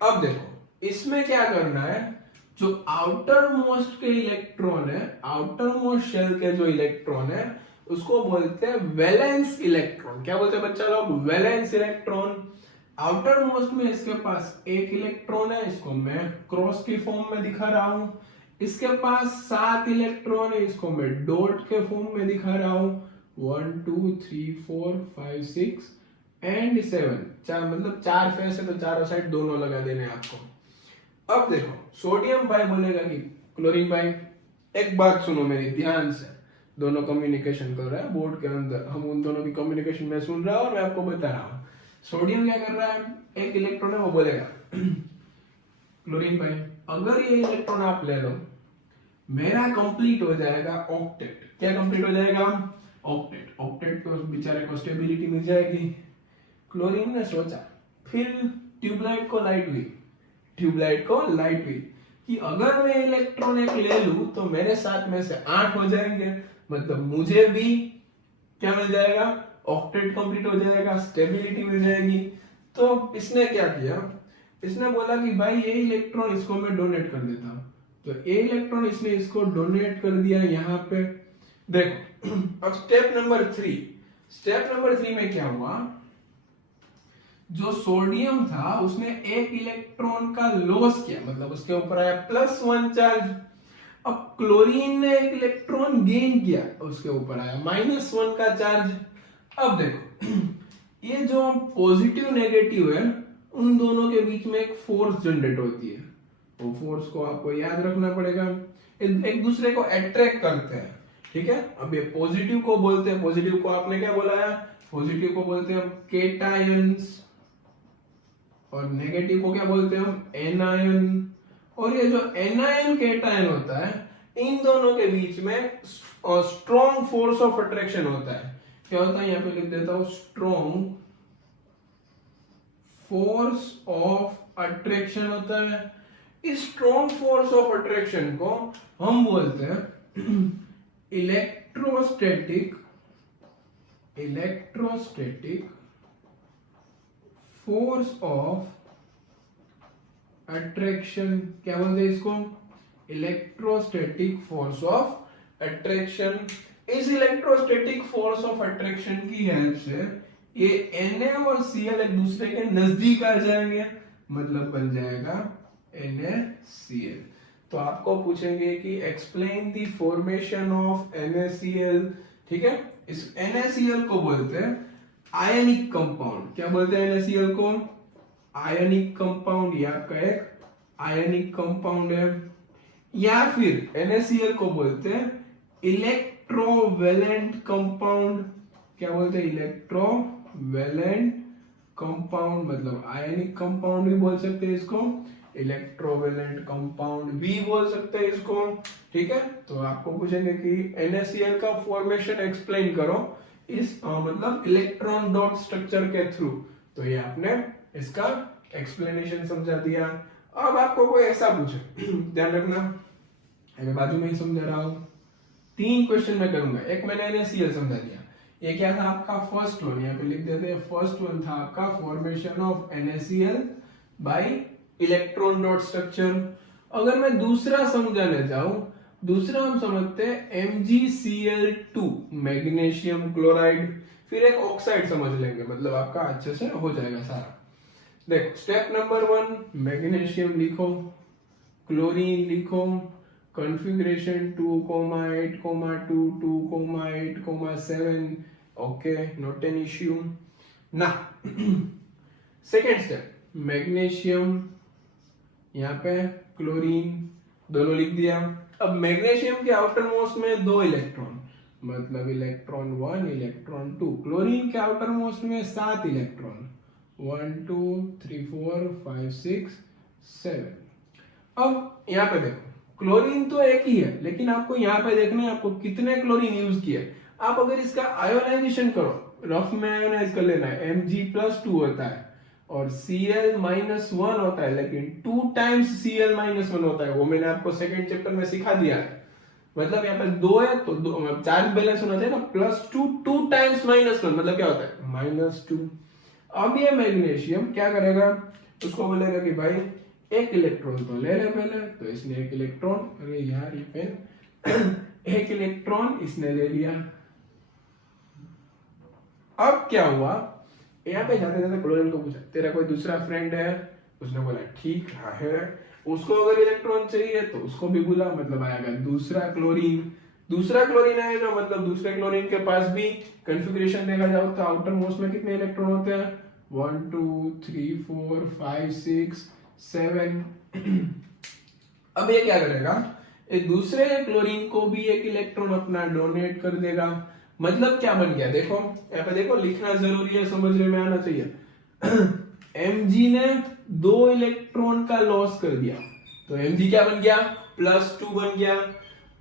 अब देखो इसमें क्या करना है, जो आउटर मोस्ट के इलेक्ट्रॉन है, आउटर मोस्ट शेल के जो इलेक्ट्रॉन है उसको बोलते हैं वैलेंस इलेक्ट्रॉन। क्या बोलते हैं बच्चा लोग, वैलेंस इलेक्ट्रॉन। आउटर मोस्ट में इसके पास एक इलेक्ट्रॉन है, इसको मैं क्रॉस की फॉर्म में दिखा रहा हूं। इसके पास 7 इलेक्ट्रॉन है, इसको मैं डॉट के फॉर्म में दिखा रहा हूं। 1 2 3 4 5 6 एंड 7, चार मतलब 4 फेस है तो चारों साइड दोनों लगा देने आपको। अब देखो सोडियम भाई बोलेगा कि क्लोरीन भाई एक बात सुनो मेरी ध्यान से, दोनों कम्युनिकेशन कर रहा है बोर्ड के अंदर, हम उन दोनों की कम्युनिकेशन में सुन रहा हूँ और मैं आपको बता रहा हूँ। सोडियम क्या कर रहा है, एक इलेक्ट्रॉन है वो बोलेगा क्लोरीन भाई अगर ये इलेक्ट्रॉन आप ले लो मेरा कंप्लीट हो जाएगा ऑक्टेट। क्या कंप्लीट हो जाएगा, ऑक्टेट। ऑक्टेट तो बेचारे को स्टेबिलिटी मिल जाएगी। क्लोरीन ने सोचा, फिर ट्यूबलाइट को लाइट हुई, ट्यूबलाइट को लाइट हुई कि अगर मैं इलेक्ट्रॉन एक ले लूं तो मेरे साथ में से 8 हो जाएंगे, मतलब मुझे भी क्या मिल जाएगा, ऑक्टेट कंप्लीट हो जाएगा, स्टेबिलिटी मिल जाएगी। तो इसने क्या किया, इसने बोला कि भाई ये इलेक्ट्रॉन इसको मैं डोनेट कर देता हूं। तो ये इलेक्ट्रॉन इसने इसको डोनेट कर दिया यहाँ पे। देखो अब स्टेप नंबर 3, स्टेप नंबर 3 में क्या हुआ, जो सोडियम था उसने एक इलेक्ट्रॉन का लॉस किया, मतलब उसके ऊपर आया +1 चार्ज। अब क्लोरीन ने एक इलेक्ट्रॉन गेन किया, उसके ऊपर आया -1 का चार्ज। अब देखो ये जो पॉजिटिव नेगेटिव है उन दोनों के बीच में एक फोर्स जनरेट होती है, वो फोर्स को आपको याद रखना पड़ेगा, एक दूसरे को अट्रैक्ट करते हैं, ठीक है। अब ये पॉजिटिव को बोलते हैं, पॉजिटिव को आपने क्या बोला है, पॉजिटिव को बोलते हैं हम केटायंस और नेगेटिव को क्या बोलते हैं हम एनायन। और ये जो एनायन केटायन होता है इन दोनों के बीच में स्ट्रॉन्ग फोर्स ऑफ अट्रैक्शन होता है। क्या होता है, यहाँ पे लिख देता हूं, स्ट्रॉन्ग फोर्स ऑफ अट्रैक्शन होता है। इस स्ट्रॉन्ग फोर्स ऑफ अट्रैक्शन को हम बोलते हैं इलेक्ट्रोस्टैटिक फोर्स ऑफ अट्रैक्शन। क्या बोलते हैं इसको, इलेक्ट्रोस्टैटिक फोर्स ऑफ अट्रैक्शन। इस इलेक्ट्रोस्टैटिक फोर्स ऑफ अट्रैक्शन की हेल्प से ये Na और Cl एक दूसरे के नजदीक आ जाएंगे, मतलब बन जाएगा NaCl। तो आपको पूछेंगे कि explain the formation of NaCl, ठीक है। इस NaCl को बोलते हैं आयनिक कंपाउंड। क्या बोलते हैं NaCl को, आयनिक कंपाउंड। ये आपका एक आयनिक कंपाउंड है। या फिर NaCl को बोलते हैं इलेक्ट्रोवेलेंट कंपाउंड। क्या बोलते हैं, इलेक्ट्रोवेलेंट कंपाउंड, मतलब आयनिक कंपाउंड भी बोल सकते हैं इसको, इलेक्ट्रोवेलेंट कंपाउंड भी बोल सकते हैं इसको, ठीक है। तो आपको पूछेंगे कि NaCl का फॉर्मेशन एक्सप्लेन करो इस मतलब इलेक्ट्रॉन डॉट स्ट्रक्चर के थ्रू। तो ये आपने इसका एक्सप्लेनेशन समझा दिया। अब आपको कोई ऐसा पूछे, ध्यान रखना मैं बाजू में ही समझा रहा हूं, 3 क्वेश्चन मैं करूंगा। एक मैंने NaCl समझा दिया, ये क्या था आपका फर्स्ट वन, यहाँ पे लिख देते हैं फर्स्ट वन था आपका formation of NaCl bye electron dot structure. अगर मैं दूसरा समझाने जाऊं, दूसरा हम समझते हैं MgCl2 मैग्नीशियम क्लोराइड, फिर एक ऑक्साइड समझ लेंगे, मतलब आपका अच्छे से हो जाएगा सारा। देखो स्टेप नंबर 1 मैग्नीशियम लिखो, क्लोरीन लिखो, configuration 2,8,2, 2,8,7, okay not an issue ना। सेकेंड स्टेप मैग्नीशियम, यहाँ पे क्लोरीन, दोनों लिख दिया। अब मैग्नीशियम के आउटर मोस्ट में 2 इलेक्ट्रॉन, मतलब इलेक्ट्रॉन 1 इलेक्ट्रॉन 2। क्लोरीन के आउटर मोस्ट में 7 इलेक्ट्रॉन, 1 2 3 4 5 6 7। अब यहाँ पे देखो क्लोरीन तो एक ही है, लेकिन आपको यहाँ पे देखना है आपको कितने क्लोरीन यूज किए। आप अगर इसका आयोनाइजेशन करो, रफ में आयोनाइज कर लेना है, Mg+2 होता है और Cl-1 होता है, लेकिन 2 टाइम्स Cl-1 होता है, वो मैंने आपको सेकंड चैप्टर में सिखा दिया है। मतलब यहाँ पे 2 है तो चार्ज बैलेंस होना चाहिए ना, +2 2 टाइम्स -1, मतलब क्या होता है -2। अब ये मैग्नीशियम क्या करेगा, उसको बोलेगा कि भाई एक इलेक्ट्रॉन तो ले ले पहले, तो इसने एक इलेक्ट्रॉन, अरे यार ये पेन एक इलेक्ट्रॉन इसने ले लिया। अब क्या हुआ, यहाँ पे जाते जाते क्लोरीन को पूछा तेरा कोई दूसरा फ्रेंड है, उसने बोला ठीक है। उसको अगर इलेक्ट्रॉन चाहिए तो उसको भी बुला, मतलब आएगा दूसरा क्लोरीन। दूसरा क्लोरीन आएगा मतलब दूसरे क्लोरीन के पास भी कॉन्फ़िगरेशन देखा जाओ तो आउटर मोस्ट में कितने इलेक्ट्रॉन होते हैं, 1 2 3 4 5 6 7। अब ये क्या करेगा, ये दूसरे क्लोरीन को भी एक इलेक्ट्रॉन अपना डोनेट कर देगा। मतलब क्या बन गया, देखो यहाँ पे देखो, लिखना जरूरी है, समझने में आना चाहिए। Mg ने 2 इलेक्ट्रॉन का लॉस कर दिया, तो Mg क्या बन गया, +2 बन गया।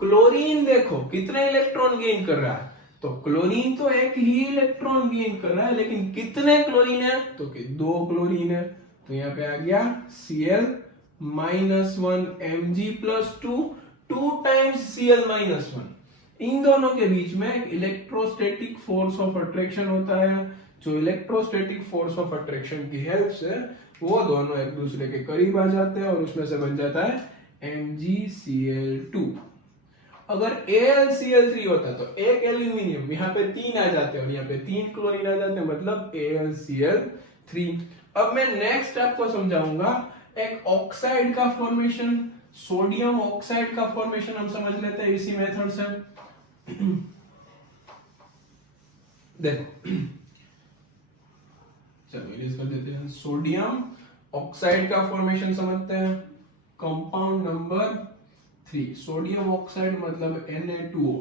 क्लोरीन देखो कितने इलेक्ट्रॉन गेन कर रहा है, तो क्लोरीन तो एक ही इलेक्ट्रॉन गेन कर रहा है, लेकिन कितने क्लोरीन है, तो कि 2 क्लोरीन है। तो यहाँ पे आ गया Cl -1 Mg+2 2 टाइम्स Cl -1। इन दोनों के बीच में एक इलेक्ट्रोस्टैटिक फोर्स ऑफ अट्रैक्शन होता है, जो इलेक्ट्रोस्टैटिक फोर्स ऑफ अट्रैक्शन की हेल्प से वो दोनों एक दूसरे के करीब आ जाते हैं और उसमें से बन जाता है MgCl2। अगर AlCl3 होता तो एक एल्यूमिनियम, यहाँ पे 3 आ जाते हैं और यहाँ पे 3 क्लोरीन आ जाते हैं, मतलब AlCl3। अब मैं नेक्स्ट आपको समझाऊंगा एक ऑक्साइड का फॉर्मेशन, सोडियम ऑक्साइड का फॉर्मेशन हम समझ लेते हैं इसी मेथड से। देखो चलो इरेज कर देते हैं। सोडियम ऑक्साइड का फॉर्मेशन समझते हैं, कंपाउंड नंबर 3 सोडियम ऑक्साइड मतलब Na2O।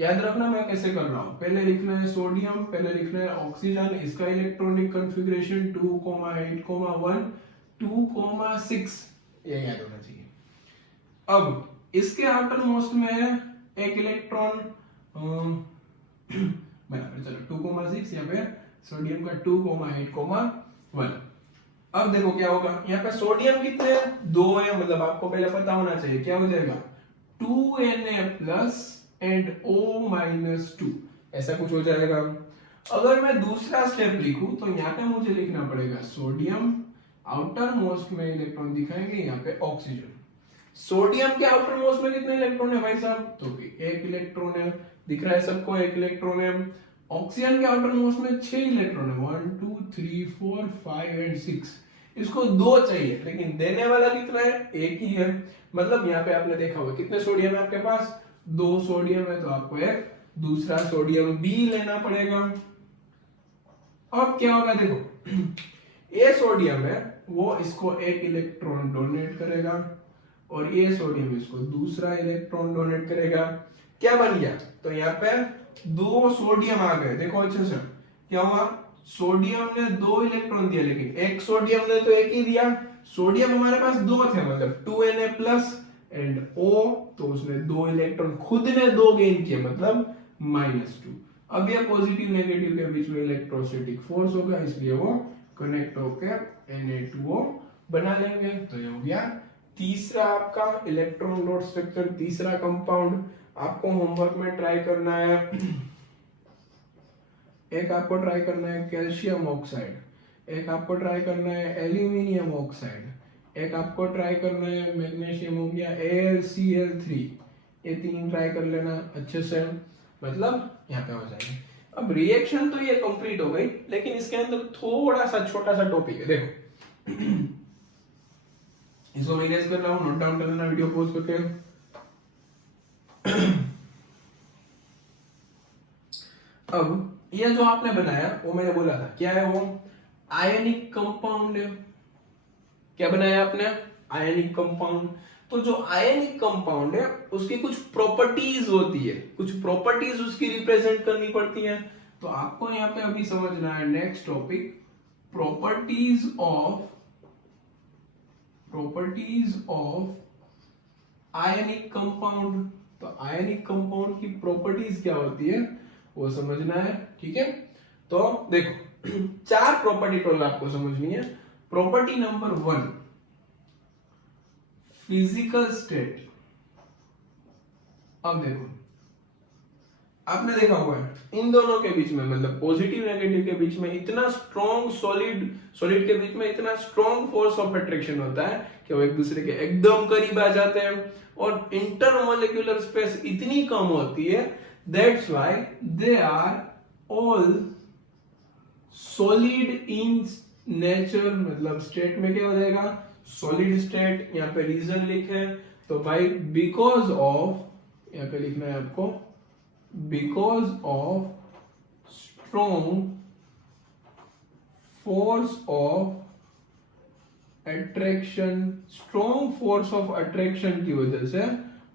याद रखना मैं कैसे कर रहा हूं, पहले लिखना है सोडियम, पहले लिखना है ऑक्सीजन, इसका इलेक्ट्रॉनिक कॉन्फ़िगरेशन 2,8,1 2,6, ये याद होना चाहिए। अब इसके आउटर मोस्ट में है एक इलेक्ट्रॉन बराबर, चलो 2,6, यहाँ पे सोडियम का 2,8,1। अब देखो क्या होगा, यहाँ पे सोडियम कितने हैं, 2 है, मतलब आपको पहले पता होना चाहिए क्या हो जाएगा, 2Na+ एंड O-2, ऐसा कुछ हो जाएगा। अगर मैं दूसरा स्टेप लिखूं तो यहाँ पे मुझे लिखना पड़ेगा सोडियम, आउटर मोस्ट में इलेक्ट्रॉन दिखाएंगे यहाँ पे ऑक्सीजन। सोडियम के आउटर मोस्ट में कितने इलेक्ट्रॉन है भाई साहब, तो एक इलेक्ट्रॉन है, दिख रहा है सबको, एक इलेक्ट्रॉन है। ऑक्सीजन के आउटर मोस्ट में 6 इलेक्ट्रॉन है, 1 2 3 4 5 एंड 6। इसको 2 चाहिए, लेकिन देने वाला कितना है, एक ही है। मतलब यहाँ पे आपने देखा होगा कितने सोडियम है आपके पास, 2 सोडियम है, तो आपको एक दूसरा सोडियम भी लेना पड़ेगा। अब क्या होगा देखो, ये सोडियम है वो इसको एक इलेक्ट्रॉन डोनेट करेगा और ये सोडियम इसको दूसरा इलेक्ट्रॉन डोनेट करेगा। क्या बन गया, तो यहाँ पे 2 सोडियम आ गए, देखो अच्छे से क्या हुआ, सोडियम ने 2 इलेक्ट्रॉन दिया, लेकिन एक सोडियम ने तो एक ही दिया। सोडियम हमारे पास 2 थे, मतलब 2Na+ एंड O, तो उसने 2 इलेक्ट्रॉन खुद ने 2 गेन किए, मतलब -2। अब ये पॉजिटिव नेगेटिव के बीच में इलेक्ट्रोस्टैटिक फोर्स होगा, इसलिए वो कनेक्ट होकर Na2O बना लेंगे। तो ये हो गया तीसरा आपका इलेक्ट्रॉन डॉट स्ट्रक्चर, तीसरा कंपाउंड। आपको होमवर्क में ट्राई करना है, एक आपको ट्राई करना है कैल्शियम ऑक्साइड, एक आपको ट्राई करना है एल्यूमिनियम ऑक्साइड, एक आपको ट्राई करना है मैग्नीशियम हो गया AlCl3। ये 3 ट्राई कर लेना अच्छे से, मतलब यहाँ पे हो जाएगी। अब रिएक्शन तो ये कंप्लीट हो गई, लेकिन इसके अंदर थोड़ा सा छोटा सा टॉपिक है, देखो इसको मैं इरेज कर रहा हूं, नोट डाउन कर लेना वीडियो पॉज करके। अब ये जो आपने बनाया वो मैंने बोला था क्या है, वो आयनिक कंपाउंड है। क्या बनाया आपने, आयनिक कंपाउंड। तो जो आयनिक कंपाउंड है उसकी कुछ प्रॉपर्टीज होती है, कुछ प्रॉपर्टीज उसकी रिप्रेजेंट करनी पड़ती है। तो आपको यहाँ पे अभी समझना है next topic, properties of ionic compound. तो आयनिक कंपाउंड की प्रॉपर्टीज क्या होती है वो समझना है, ठीक है। तो देखो 4 प्रॉपर्टी टोटल आपको समझनी है। Property number 1 physical state. अब देखो आपने देखा हुआ है इन दोनों के बीच में, मतलब पॉजिटिव नेगेटिव के बीच में इतना स्ट्रॉन्ग, सॉलिड के बीच में इतना स्ट्रॉन्ग फोर्स ऑफ अट्रैक्शन होता है कि वो एक दूसरे के एकदम करीब आ जाते हैं, और इंटरमोलिक्यूलर स्पेस इतनी कम होती है, that's why they are all solid in nature. मतलब स्टेट में क्या हो जाएगा, सॉलिड स्टेट। यहाँ पे रीजन लिखे तो भाई बिकॉज ऑफ, यहाँ पे लिखना है आपको, because of strong force of attraction, strong force of attraction की वजह से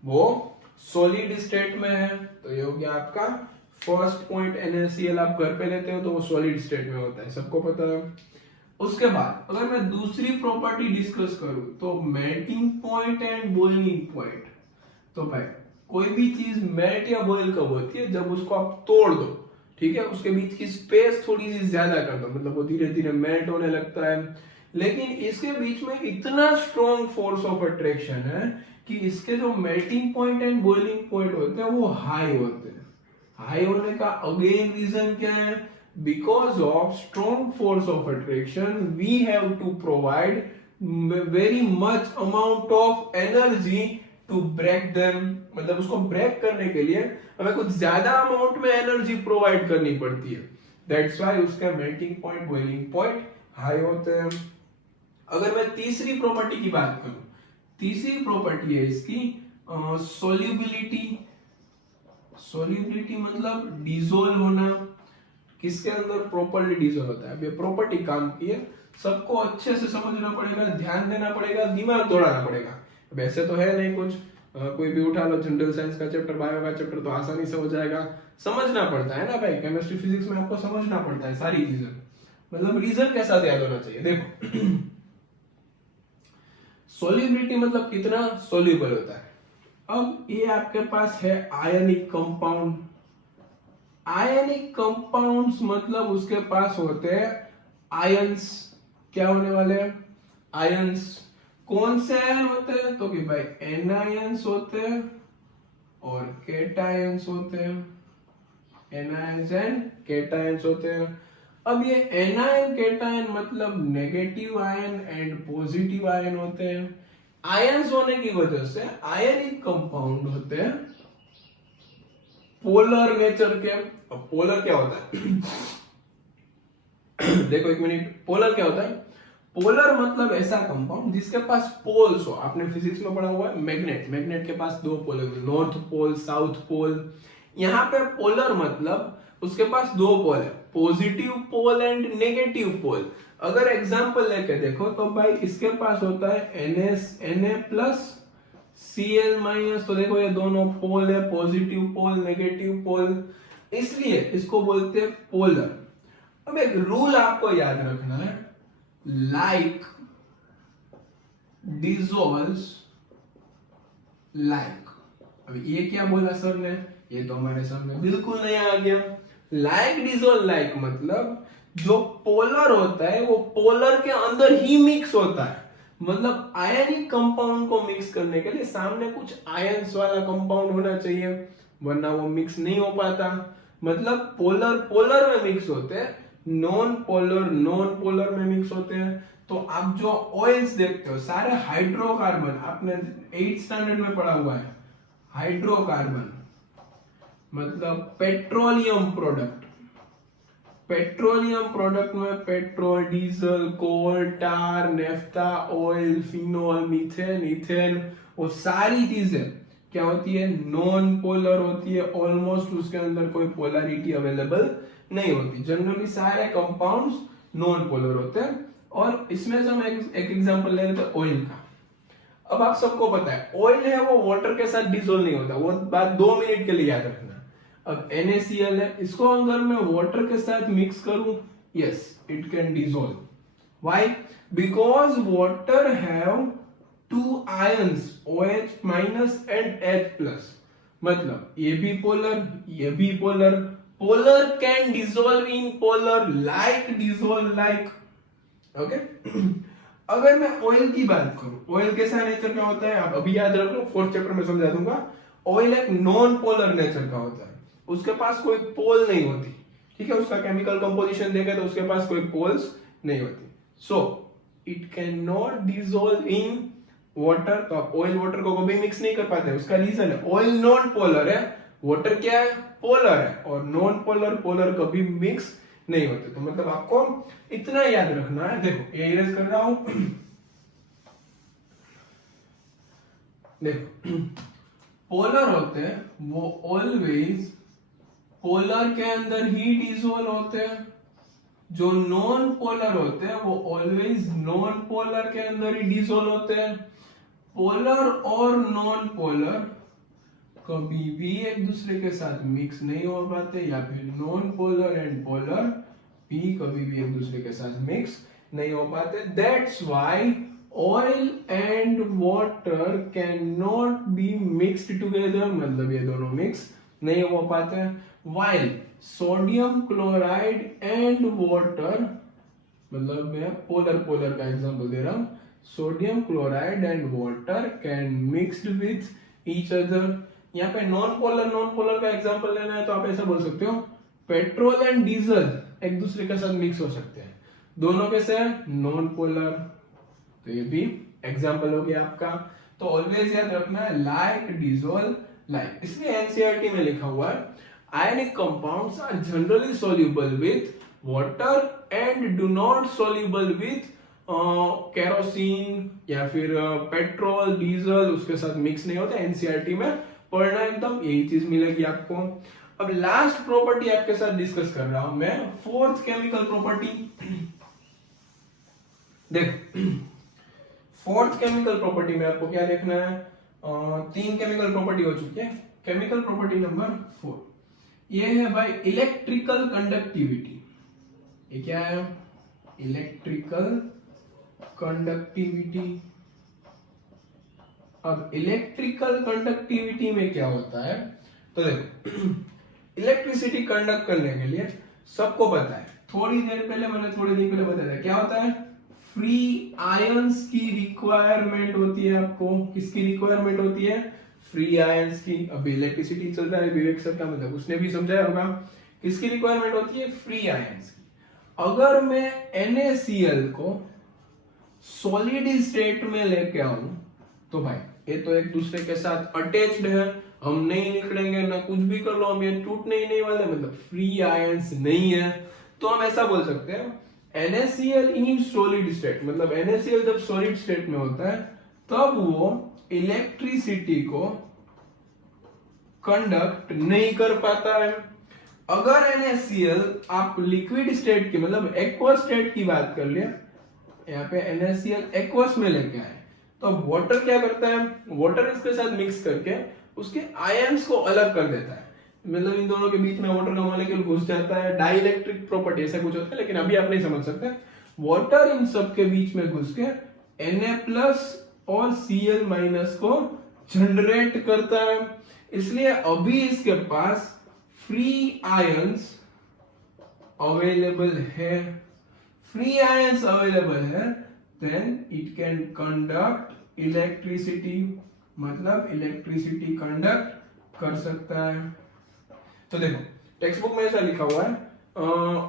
वो सॉलिड स्टेट में है। तो ये हो गया आपका फर्स्ट पॉइंट। NaCl आप घर पे लेते हो तो वो सॉलिड स्टेट में होता है, सबको पता है। उसके बाद अगर मैं दूसरी प्रॉपर्टी डिस्कस करूं तो melting point and boiling point. तो भाई कोई भी चीज मेल्ट या बॉइल कब होती है, जब उसको आप तोड़ दो, ठीक है, उसके बीच की स्पेस थोड़ी सी ज्यादा कर दो, मतलब वो धीरे धीरे मेल्ट होने लगता है। लेकिन इसके बीच में इतना स्ट्रॉन्ग फोर्स ऑफ अट्रैक्शन है कि इसके जो melting point and boiling point होते हैं वो हाई होते हैं। हाई होने का अगेन रीजन क्या है? Because of strong force of attraction we have to provide very much amount of energy to break them. मतलब उसको ब्रेक करने के लिए हमें कुछ ज्यादा अमाउंट में एनर्जी प्रोवाइड करनी पड़ती है। दैट्स व्हाई उसका melting point boiling point high होते हैं। अगर मैं तीसरी प्रॉपर्टी की बात करूं, तीसरी प्रॉपर्टी है इसकी सोल्यूबिलिटी। सोल्यूबिलिटी मतलब डिसोल्व होना। किसके अंदर? प्रॉपर्ली डिसोल्व होता है। अब ये प्रॉपर्टी काम की है, सबको अच्छे से समझना पड़ेगा, ध्यान देना पड़ेगा, दिमाग दौड़ाना पड़ेगा। वैसे तो है नहीं कुछ, कोई भी उठा लो जनरल साइंस का चैप्टर, बायो का चैप्टर, तो आसानी से हो जाएगा। समझना पड़ता है ना भाई, केमिस्ट्री फिजिक्स में आपको समझना पड़ता है सारी चीजें। मतलब रीजन के साथ याद होना चाहिए। देखो सोल्यूबिलिटी मतलब कितना सोल्यूबल होता है। अब ये आपके पास है आयनिक कंपाउंड। आयनिक कंपाउंड्स मतलब उसके पास होते हैं आयंस। क्या होने वाले हैं? आयंस। कौन से आयन होते हैं? तो कि भाई एनायंस होते हैं और केटायंस होते हैं। एनायंस एंड केटायंस होते हैं। अब ये एनायन केटायन मतलब negative ion and positive ion होते हैं। आयंस होने की वजह से आयनिक कंपाउंड होते हैं पोलर नेचर के। अब पोलर क्या होता है? देखो एक मिनट, पोलर क्या होता है? पोलर मतलब ऐसा कंपाउंड जिसके पास पोल्स हो। आपने फिजिक्स में पढ़ा हुआ है मैग्नेट। मैग्नेट के पास दो पोल है, नॉर्थ पोल, साउथ पोल। यहाँ पे पोलर मतलब उसके पास दो पोल है, positive pole and negative pole. अगर एग्जांपल लेके देखो तो भाई इसके पास होता है Na प्लस Cl माइनस। तो देखो ये दोनों पोल है, पॉजिटिव पोल, नेगेटिव पोल, इसलिए इसको बोलते हैं पोलर। अब एक रूल आपको याद रखना है, लाइक डिसॉल्व्स लाइक। अब ये क्या बोला सर ने? ये तो हमारे सामने बिल्कुल नहीं आ गया। लाइक डिसॉल्व लाइक मतलब जो पोलर होता है वो पोलर के अंदर ही मिक्स होता है। मतलब आयनिक कंपाउंड को मिक्स करने के लिए सामने कुछ आयंस वाला कंपाउंड होना चाहिए, वरना वो मिक्स नहीं हो पाता। मतलब पोलर पोलर में मिक्स होते हैं, नॉन पोलर में मिक्स होते हैं। तो आप जो ऑयल्स देखते हो सारे हाइड्रोकार्बन, आपने 8th स्टैंडर्ड में पढ़ा हुआ है। हाइड्रोकार्बन मतलब पेट्रोलियम प्रोडक्ट। पेट्रोलियम प्रोडक्ट में petrol, diesel, coal, tar, naphtha, oil, phenol, methane, ethane, वो सारी चीजें क्या होती है? नॉन पोलर होती है। ऑलमोस्ट उसके अंदर कोई पोलरिटी अवेलेबल नहीं होती। जनरली सारे कंपाउंड्स नॉन पोलर होते हैं। और इसमें से हम एक एग्जांपल ले लेते हैं ऑयल का। अब आप सबको पता है ऑयल है वो वाटर के साथ डिसॉल्व नहीं होता, वो बात 2 मिनट के लिए याद रखना। अब NaCl है, इसको अगर मैं वाटर के साथ मिक्स करूं, yes it can dissolve. Why? Because water have two ions, OH minus and H plus. मतलब ये भी पोलर, ये भी polar. Polar can dissolve in polar, like dissolve like. Okay अगर मैं ऑयल की बात करूं, ऑयल कैसा नेचर का होता है आप अभी याद रख लो, 4th चैप्टर में समझा दूंगा। ऑयल एक नॉन पोलर नेचर का होता है, उसके पास कोई पोल नहीं होती। ठीक है, उसका केमिकल कंपोजिशन देखें तो उसके पास कोई पोल्स नहीं होती। So it can not dissolve in water. तो आप ऑयल वाटर को कभी मिक्स नहीं कर पाते, उसका रीजन है ऑयल नॉन पोलर है, वाटर क्या है? पोलर है। और नॉन पोलर पोलर कभी मिक्स नहीं होते। तो मतलब आपको इतना याद रखना है। देखो ये इरेज कर रहा हूं, देखो पोलर होते हैं वो ऑलवेज पोलर के अंदर ही डिसॉल्व होते हैं। जो नॉन पोलर होते हैं वो ऑलवेज नॉन पोलर के अंदर ही डिसॉल्व होते हैं। पोलर और नॉन पोलर कभी भी एक दूसरे के साथ मिक्स नहीं हो पाते, या फिर नॉन पोलर एंड पोलर भी कभी भी एक दूसरे के साथ मिक्स नहीं हो पाते। That's why oil and water can not be mixed together, मतलब ये दोनों मिक्स नहीं हो पाते। While sodium chloride and water, मतलब मैं पोलर पोलर का एग्जांपल दे रहा हूं, sodium chloride and water can mixed with each other. यहाँ पे नॉन पोलर का एग्जांपल लेना है तो आप ऐसा बोल सकते हो, पेट्रोल एंड डीजल एक दूसरे के साथ मिक्स हो सकते हैं, दोनों कैसे हैं, नॉन पोलर। तो ये भी एग्जांपल हो गया आपका। तो ऑलवेज याद रखना है लाइक डिसॉल्व लाइक, इसलिए एनसीईआरटी में लिखा हुआ है ionic compounds are generally soluble with water and do not soluble with kerosene या फिर पेट्रोल डीजल, उसके साथ मिक्स नहीं होते। एनसीईआरटी में पढ़ना एकदम यही चीज मिलेगी आपको। अब लास्ट प्रॉपर्टी आपके साथ डिस्कस कर रहा हूं मैं, फोर्थ केमिकल प्रॉपर्टी। देख फोर्थ केमिकल प्रॉपर्टी में आपको क्या देखना है, तीन केमिकल प्रॉपर्टी हो चुकी है। केमिकल प्रॉपर्टी नंबर 4 ये है भाई इलेक्ट्रिकल कंडक्टिविटी। ये क्या है, इलेक्ट्रिकल कंडक्टिविटी। अब इलेक्ट्रिकल कंडक्टिविटी में क्या होता है, तो देखो इलेक्ट्रिसिटी कंडक्ट करने के लिए सबको पता है, थोड़ी देर पहले बताया क्या होता है, फ्री आयंस की रिक्वायरमेंट होती है। आपको किसकी रिक्वायरमेंट होती है, फ्री आयंस की। अभी इलेक्ट्रिसिटी चल रहा है, विवेक सर का मतलब उसने भी समझाया होगा, किसकी रिक्वायरमेंट होती है, फ्री आयंस की। अगर मैं NaCl को सॉलिड स्टेट में लेके आऊं तो भाई ये तो एक दूसरे के साथ अटैच्ड है, हम नहीं निकलेंगे ना, कुछ भी कर लो हम ये टूटने ही नहीं वाले, मतलब फ्री आयंस नहीं है। तो हम ऐसा बोल सकते हैं NaCl इन सॉलिड स्टेट, मतलब NaCl जब सॉलिड स्टेट में होता है तब वो इलेक्ट्रिसिटी को कंडक्ट नहीं कर पाता है। अगर NaCl आप लिक्विड स्टेट की, मतलब एक्वस स्टेट की बात कर लिया, यहाँ पे NaCl एक्वस में लेके आए, तो वाटर क्या करता है, वाटर इसके साथ मिक्स करके उसके आयंस को अलग कर देता है, मतलब इन दोनों के बीच में वाटर का मॉलिक्यूल घुस जाता है, डाइइलेक्ट्रिक प्रॉपर्टी ऐसा कुछ होता है, लेकिन अभी आप नहीं समझ सकते। वाटर इन सब के बीच में घुस के Na+ और Cl- को जनरेट करता है, इसलिए अभी इसके पास फ्री आयंस अवेलेबल है। फ्री आयंस अवेलेबल है, then it can conduct electricity, मतलब इलेक्ट्रिसिटी कंडक्ट कर सकता है। तो देखो टेक्स्ट बुक में ऐसा लिखा हुआ है,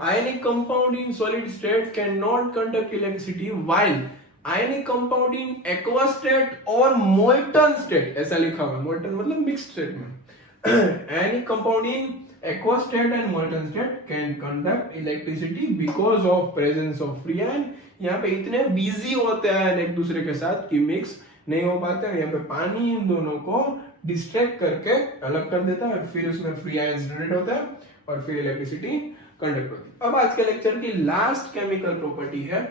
ionic compound in solid state can not conduct electricity while ionic compound in aqueous state और मोल्टन स्टेट, ऐसा लिखा हुआ है, मोल्टन मतलब मिक्स्ड स्टेट में। Ionic compound in aqueous state and molten state can conduct electricity because of presence of free ion। यहाँ पे इतने बिजी होते हैं एक दूसरे के साथ कि मिक्स नहीं हो पाते हैं। यहाँ पे पानी इन दोनों को डिस्ट्रैक्ट करके अलग कर देता है, फिर उसमें फ्री आयंस जनरेट होता है और फिर इलेक्ट्रिसिटी कंडक्ट होती है। अब आज के लेक्चर की लास्ट केमिकल प्रॉपर्टी है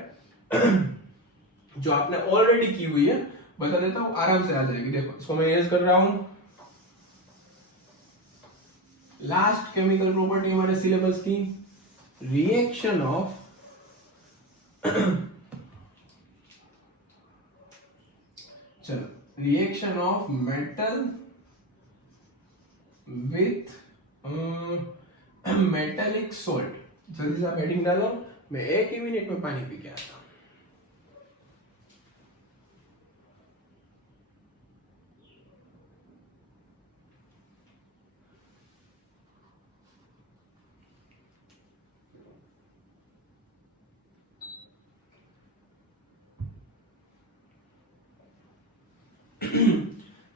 जो आपने ऑलरेडी की हुई है, बता देता हूँ, आराम से आ जाएगी। देखो इसको मैं यूज कर रहा हूं, लास्ट केमिकल प्रॉपर्टी हमारे सिलेबस की, रिएक्शन ऑफ चलो reaction of metal with metallic salt. जल्दी से आप हेडिंग डालो, मैं 1 ही मिनट में पानी पी के आता हूं।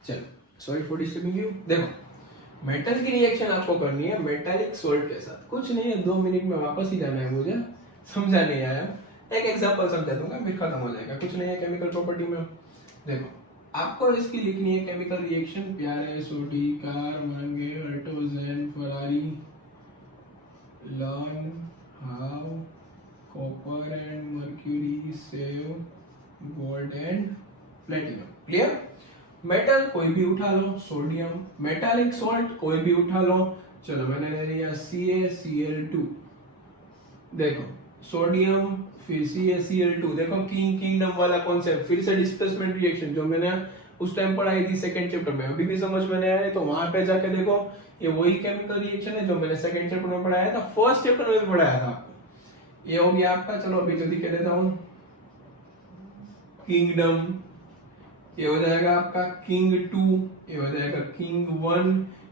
चलो सॉरी फॉर डिस्टर्बिंग यू। देखो मेटल की रिएक्शन आपको करनी है मेटालिक सॉल्ट के साथ, कुछ नहीं है, 2 मिनट में वापस ही जाना है, मुझे समझा नहीं आया, एक एग्जांपल समझा दूंगा फिर खत्म हो जाएगा। कुछ नहीं है केमिकल प्रॉपर्टी में, देखो आपको इसकी लिखनी है केमिकल रिएक्शन, प्यारे सोडी कार मांगे hydrogen Ferrari learn how copper and mercury save gold and platinum. Clear? Metal कोई भी उठा लो, सोडियम, मेटालिक सॉल्ट कोई भी उठा लो, चलो मैंने ले लिया CaCl2, देखो सोडियम फिर CaCl2, देखो किंगडम वाला कॉन्सेप्ट, फिर से डिस्प्लेसमेंट रिएक्शन जो मैंने उस टाइम पढ़ाई थी सेकंड चैप्टर में, अभी भी समझ में नहीं आया तो वहां पे जाके देखो, ये वही केमिकल रिएक्शन है जो मैंने सेकंड चैप्टर में पढ़ाया था, फर्स्ट चैप्टर में भी पढ़ाया था। ये हो गया आपका, चलो अभी जल्दी कह देता हूं, किंगडम, ये हो जाएगा आपका किंग 2, ये हो जाएगा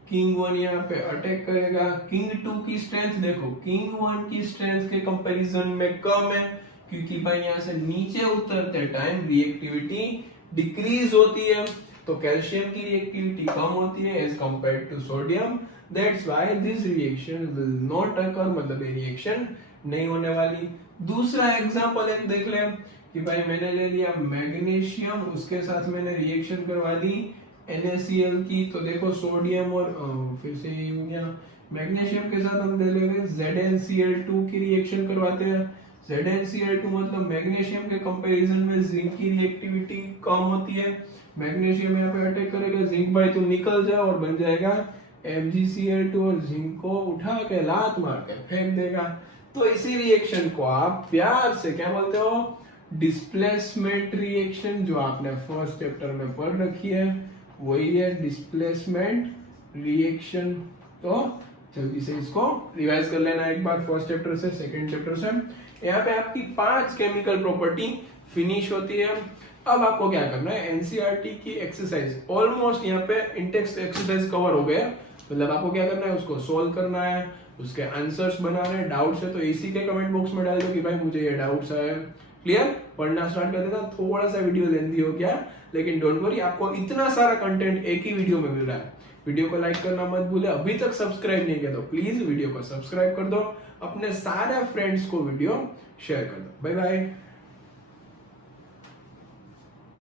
किंग 1 यहाँ पे अटैक करेगा, किंग 2 की स्ट्रेंथ देखो किंग 1 की स्ट्रेंथ के कंपैरिजन में कम है, क्योंकि भाई यहाँ से नीचे उतरते टाइम रिएक्टिविटी डिक्रीज होती है, तो कैल्शियम की रिएक्टिविटी कम होती है as compared to sodium, that's why this reaction will not occur, मतलब ये रिएक्शन नहीं होने वाली। दूसरा एग्जांपल एक देख ले कि भाई मैंने ले लिया मैग्नीशियम, उसके साथ मैंने रिएक्शन करवा दी NaCl की, तो देखो सोडियम और फिर से ये हो गया, मैग्नीशियम के साथ हम ले लेंगे ZnCl2 की रिएक्शन करवाते हैं, ZnCl2 मतलब मैग्नीशियम के कंपैरिजन में जिंक की रिएक्टिविटी कम होती है, मैग्नीशियम यहाँ पे अटैक करेगा, जिंक भाई तुम निकल जाओ और बन जाएगा MgCl2 और जिंक को उठा के लात मार के फेंक देगा। तो इसी रिएक्शन को आप प्यार से क्या बोलते हो, डिस्प्लेसमेंट रिएक्शन, जो आपने फर्स्ट चैप्टर में पढ़ रखी है वही है डिस्प्लेसमेंट रिएक्शन। तो जल्दी से इसको रिवाइज कर लेना एक बार, फर्स्ट चैप्टर से सेकंड चैप्टर से। यहाँ पे आपकी 5 केमिकल प्रॉपर्टी फिनिश होती है। अब आपको क्या करना है, एनसीईआरटी की एक्सरसाइज ऑलमोस्ट यहाँ पे इंटेक्स एक्सरसाइज कवर हो गया, मतलब आपको क्या करना है, उसको सोल्व करना है, उसके आंसर्स बनाने हैं, डाउट्स है तो इसी के कमेंट बॉक्स में डाल दो कि भाई मुझे ये डाउट्स है, क्लियर। पढ़ना स्टार्ट कर देना, थोड़ा सा वीडियो लेंथी हो गया लेकिन डोंट वरी, आपको इतना सारा कंटेंट एक ही वीडियो में मिल रहा है। वीडियो को लाइक करना मत भूले, अभी तक सब्सक्राइब नहीं किया तो प्लीज वीडियो को सब्सक्राइब कर दो, अपने सारे फ्रेंड्स को वीडियो शेयर कर दो। Bye bye.